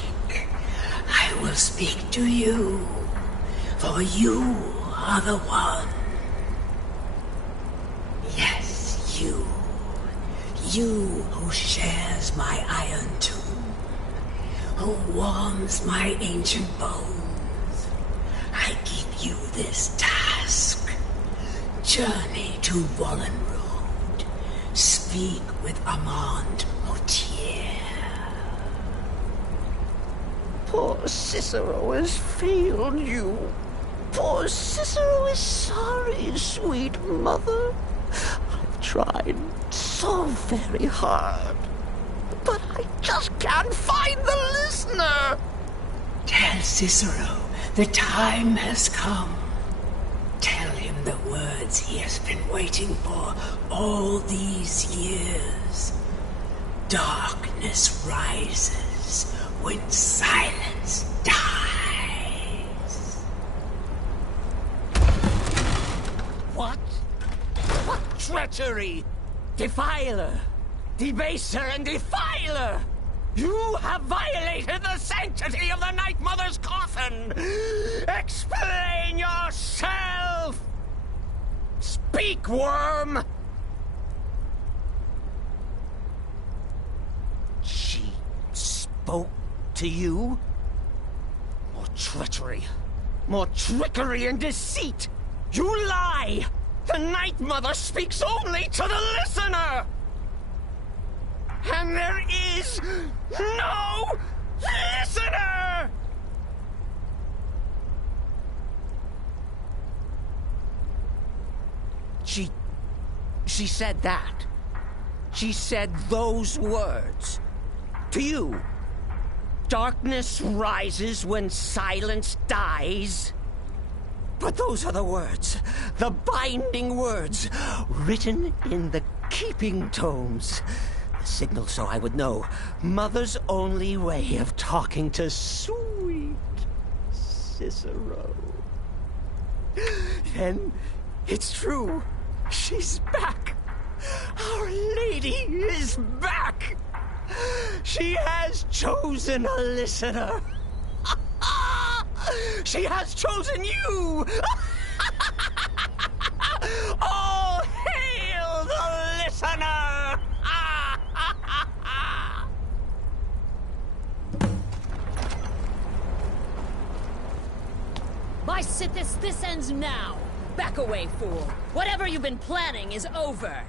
I will speak to you, for you are the one. Yes, you. You who shares my iron tomb, who warms my ancient bones. I give you this task. Journey to Brotherhood. Speak with ntertainmenT. Poor Cicero has failed you. Poor Cicero is sorry, sweet mother. I've tried so very hard, but I just can't find the listener. Tell Cicero the time has come. Tell him the words he has been waiting for all these years. Darkness rises when silence dies. What? What treachery! Defiler! Debaser and defiler! You have violated the sanctity of the Night Mother's coffin! Explain yourself! Speak, worm! She spoke to you? More treachery. More trickery and deceit! You lie! The Night Mother speaks only to the listener! And there is no listener! She said that. She said those words. To you. Darkness rises when silence dies. But those are the words, the binding words, written in the keeping tomes. The signal so I would know. Mother's only way of talking to sweet Cicero. Then it's true. She's back. Our Lady is back. She has chosen a listener. She has chosen you. All hail the listener. By Sithis, this ends now. Back away, fool. Whatever you've been planning is over.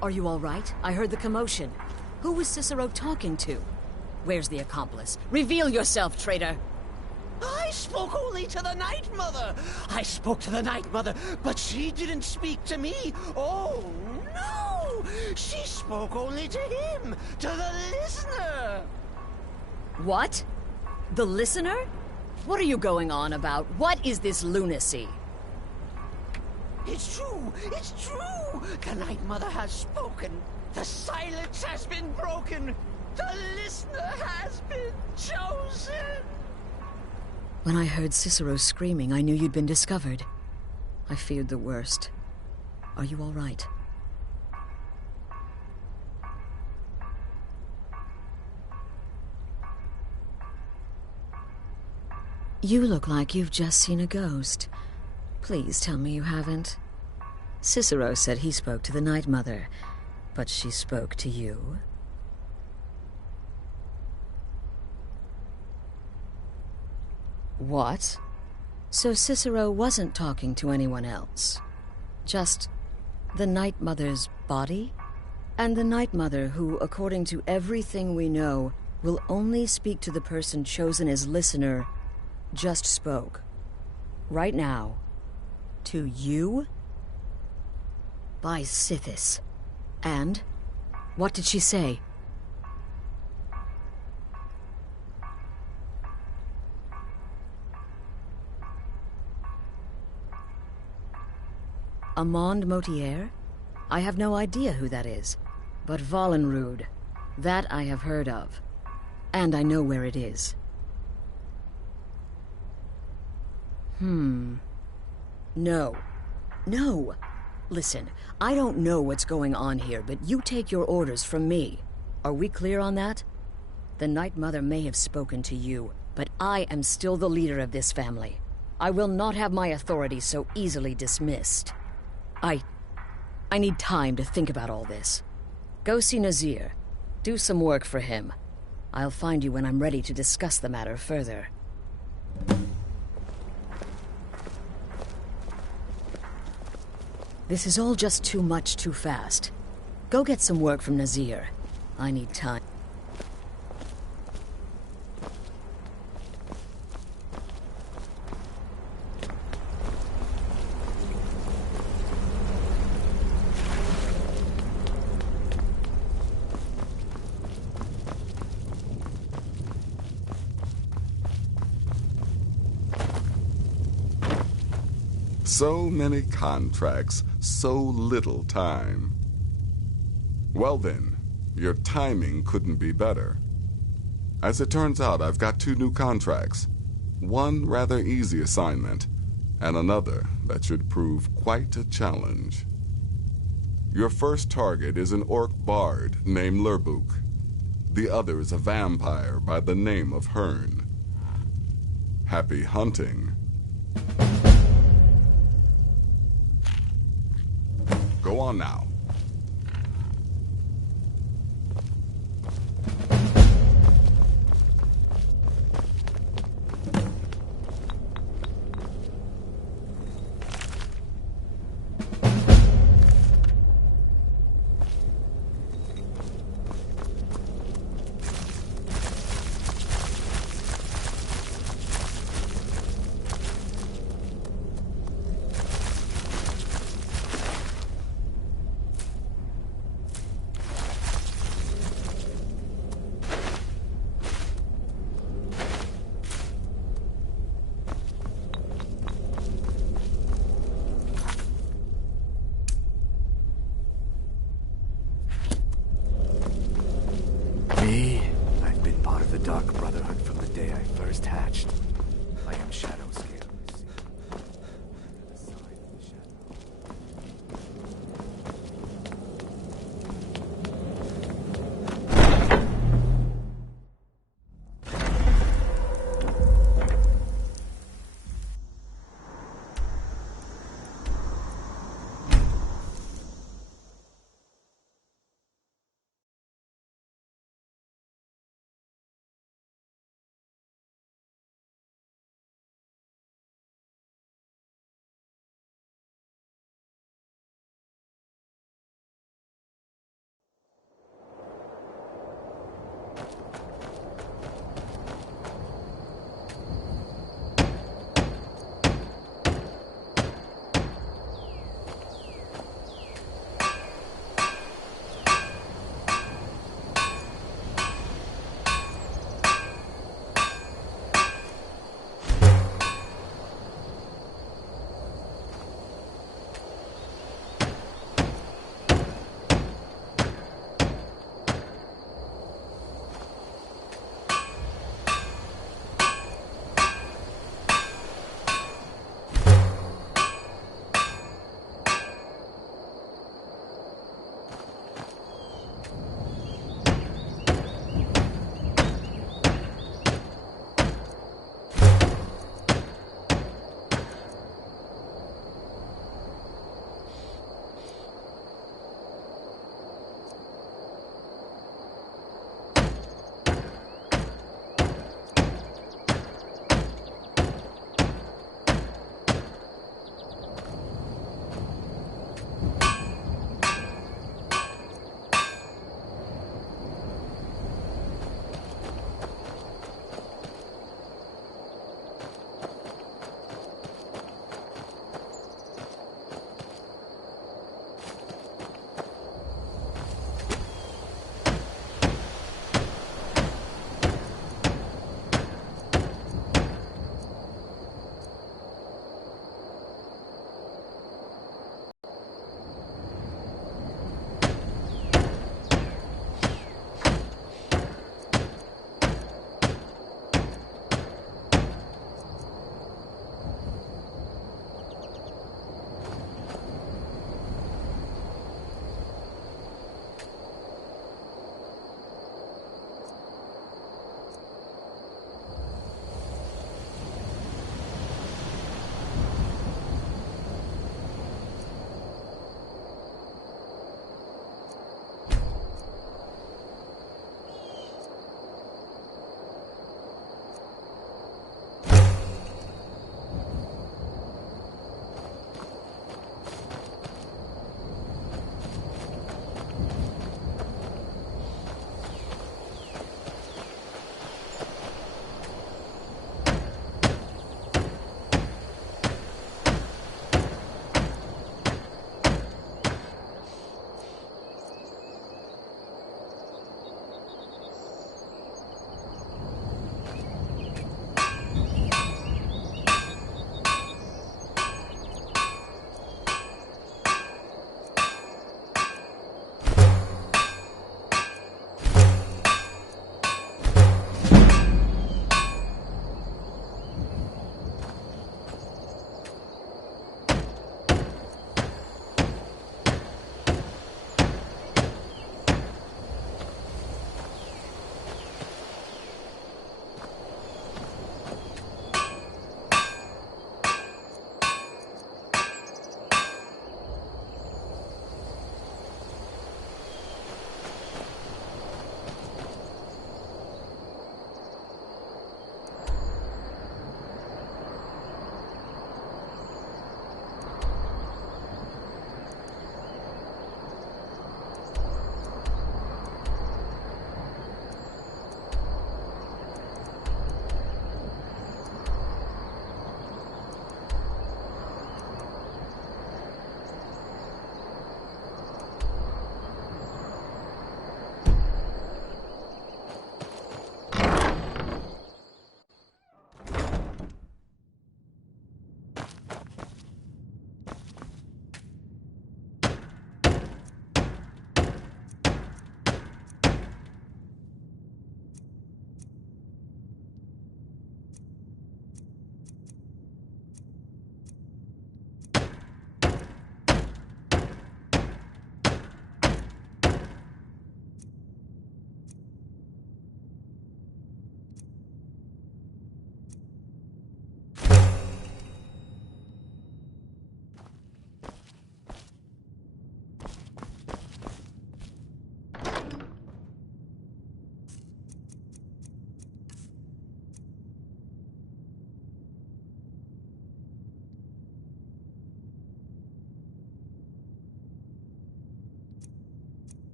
Are you all right? I heard the commotion. Who was Cicero talking to? Where's the accomplice? Reveal yourself, traitor. I spoke only to the Night Mother. I spoke to the Night Mother, but she didn't speak to me. Oh, no! She spoke only to him, to the listener. What? The listener? What are you going on about? What is this lunacy? It's true! It's true! The Night Mother has spoken. The silence has been broken. The listener has been chosen. When I heard Cicero screaming, I knew you'd been discovered. I feared the worst. Are you all right? You look like you've just seen a ghost. Please tell me you haven't. Cicero said he spoke to the Night Mother, but she spoke to you. What? So Cicero wasn't talking to anyone else? Just the Night Mother's body? And the Night Mother who, according to everything we know, will only speak to the person chosen as listener, just spoke. Right now. To you? By Sithis. And? What did she say? ntertainmenT? I have no idea who that is. But Brotherhood, that I have heard of. And I know where it is. No. No! Listen, I don't know what's going on here, but you take your orders from me. Are we clear on that? The Night Mother may have spoken to you, but I am still the leader of this family. I will not have my authority so easily dismissed. I need time to think about all this. Go see Nazir. Do some work for him. I'll find you when I'm ready to discuss the matter further. This is all just too much too fast. Go get some work from Nazir. I need time. So many contracts, so little time. Well then, your timing couldn't be better. As it turns out, I've got 2 new contracts. One rather easy assignment, and another that should prove quite a challenge. Your first target is an orc bard named Lurbuk. The other is a vampire by the name of Hearn. Happy hunting. Go on now. I've been part of the Dark Brotherhood from the day I first hatched. I am Shadow Scale.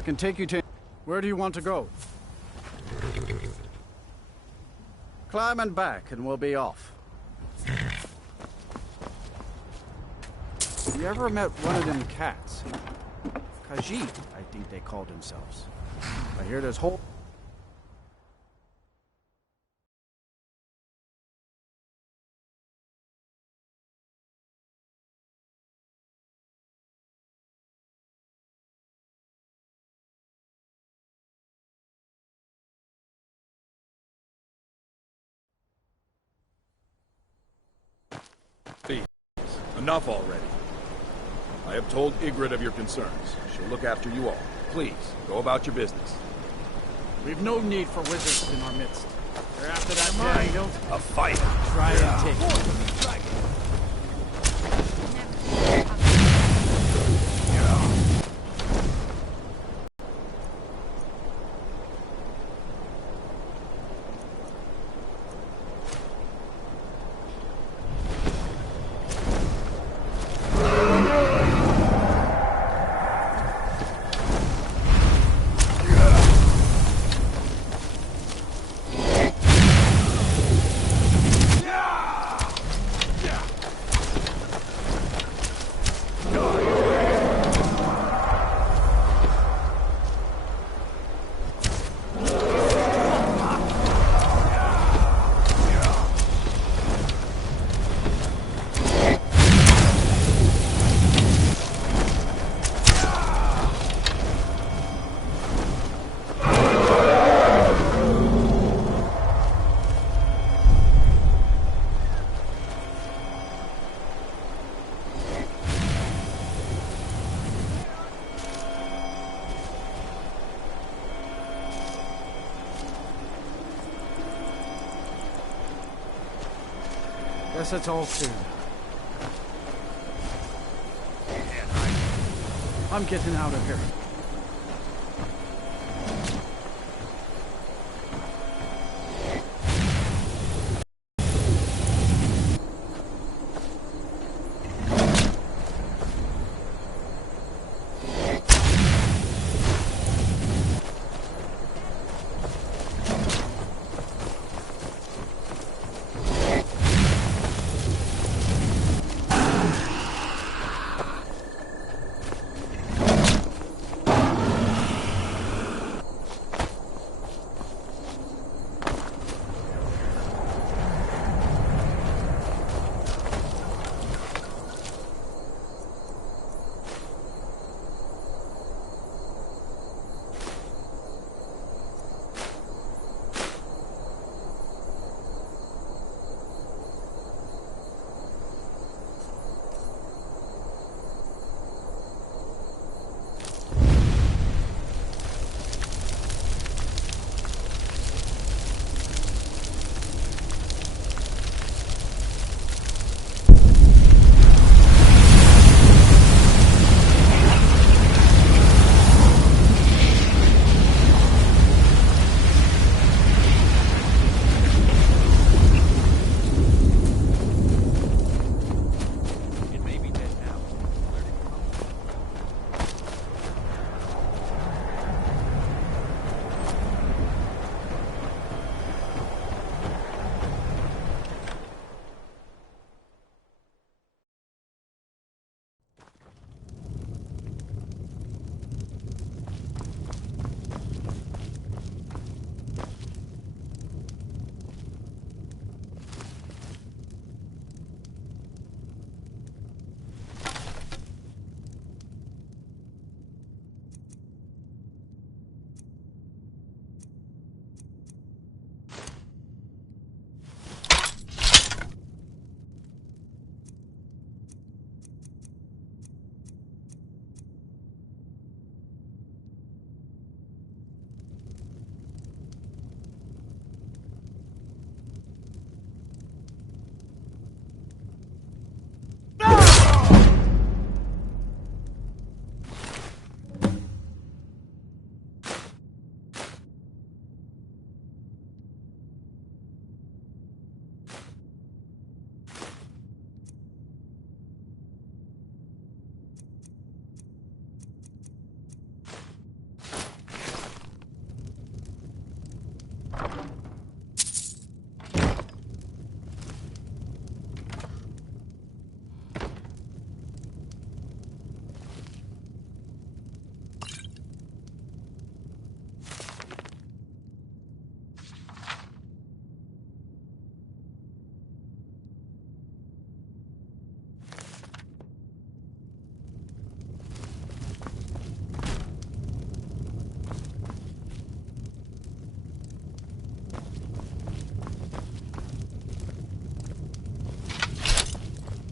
I can take you to... Where do you want to go? Climb and back, and we'll be off. You ever met one of them cats? Khajiit, I think they called themselves. I hear there's whole... Enough already. I have told Ygritte of your concerns. She'll look after you all. Please, go about your business. We've no need for wizards in our midst. They're after that man. A fight! Try and take it. Guess it's all clear. I'm getting out of here.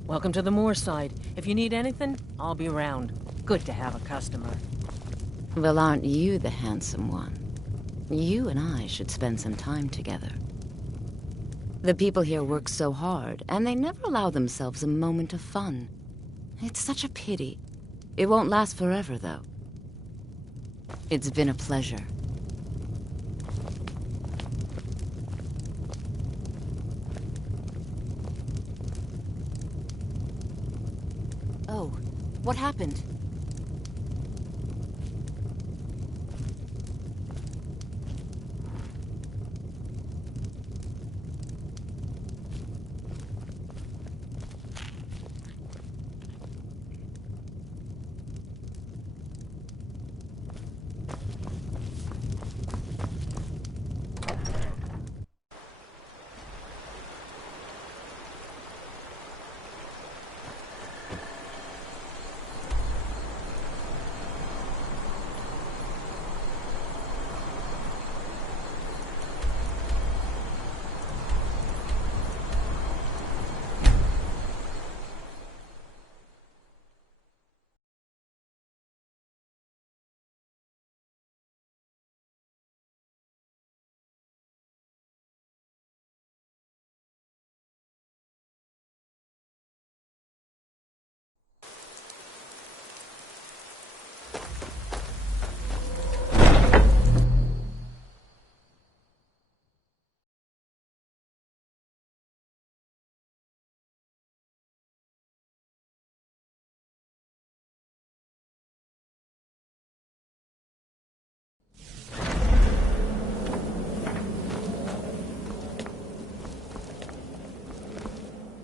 Welcome to the Moorside. If you need anything, I'll be around. Good to have a customer. Well, aren't you the handsome one? You and I should spend some time together. The people here work so hard, and they never allow themselves a moment of fun. It's such a pity. It won't last forever, though. It's been a pleasure. Oh, what happened?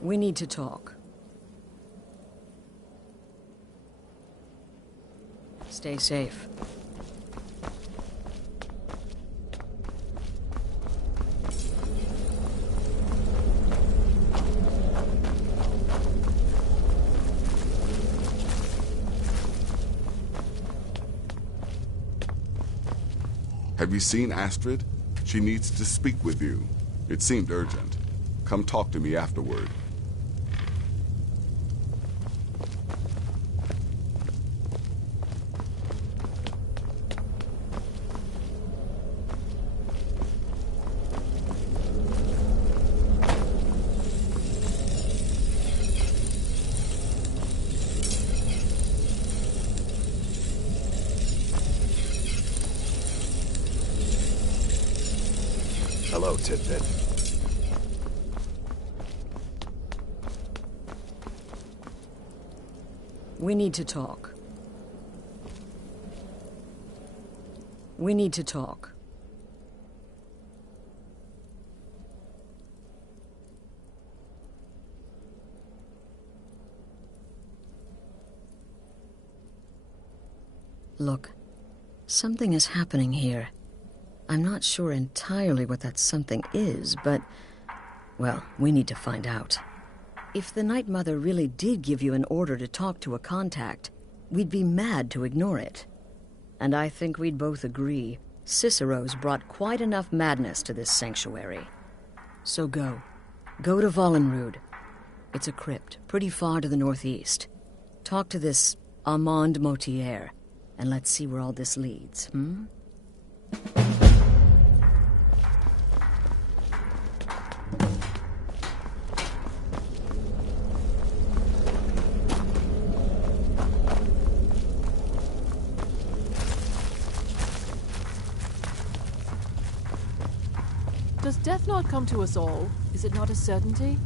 We need to talk. Stay safe. Have you seen Astrid? She needs to speak with you. It seemed urgent. Come talk to me afterward. Hello, Tidbit. We need to talk. We need to talk. Look, something is happening here. I'm not sure entirely what that something is, but, well, we need to find out. If the Night Mother really did give you an order to talk to a contact, we'd be mad to ignore it. And I think we'd both agree Cicero's brought quite enough madness to this sanctuary. So go. Go to Vollenrud. It's a crypt, pretty far to the northeast. Talk to this Armand Motier, and let's see where all this leads, Does death not come to us all? Is it not a certainty?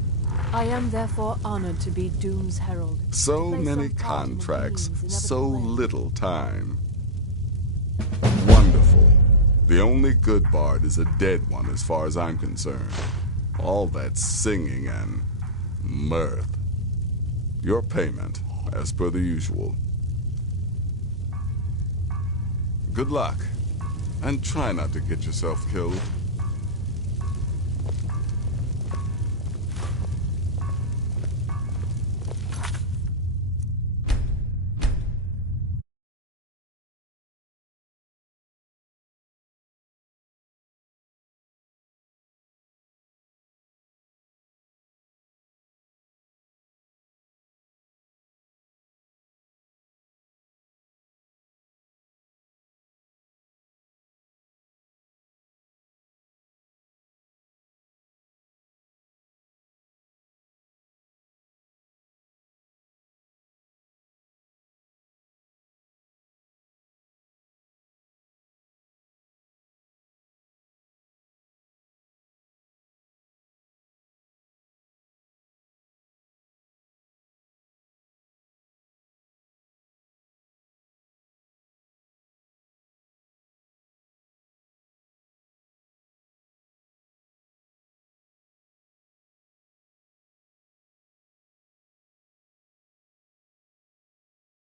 I am therefore honored to be Doom's herald. So many contracts, so little time. Wonderful. The only good bard is a dead one as far as I'm concerned. All that singing and mirth. Your payment, as per the usual. Good luck, and try not to get yourself killed.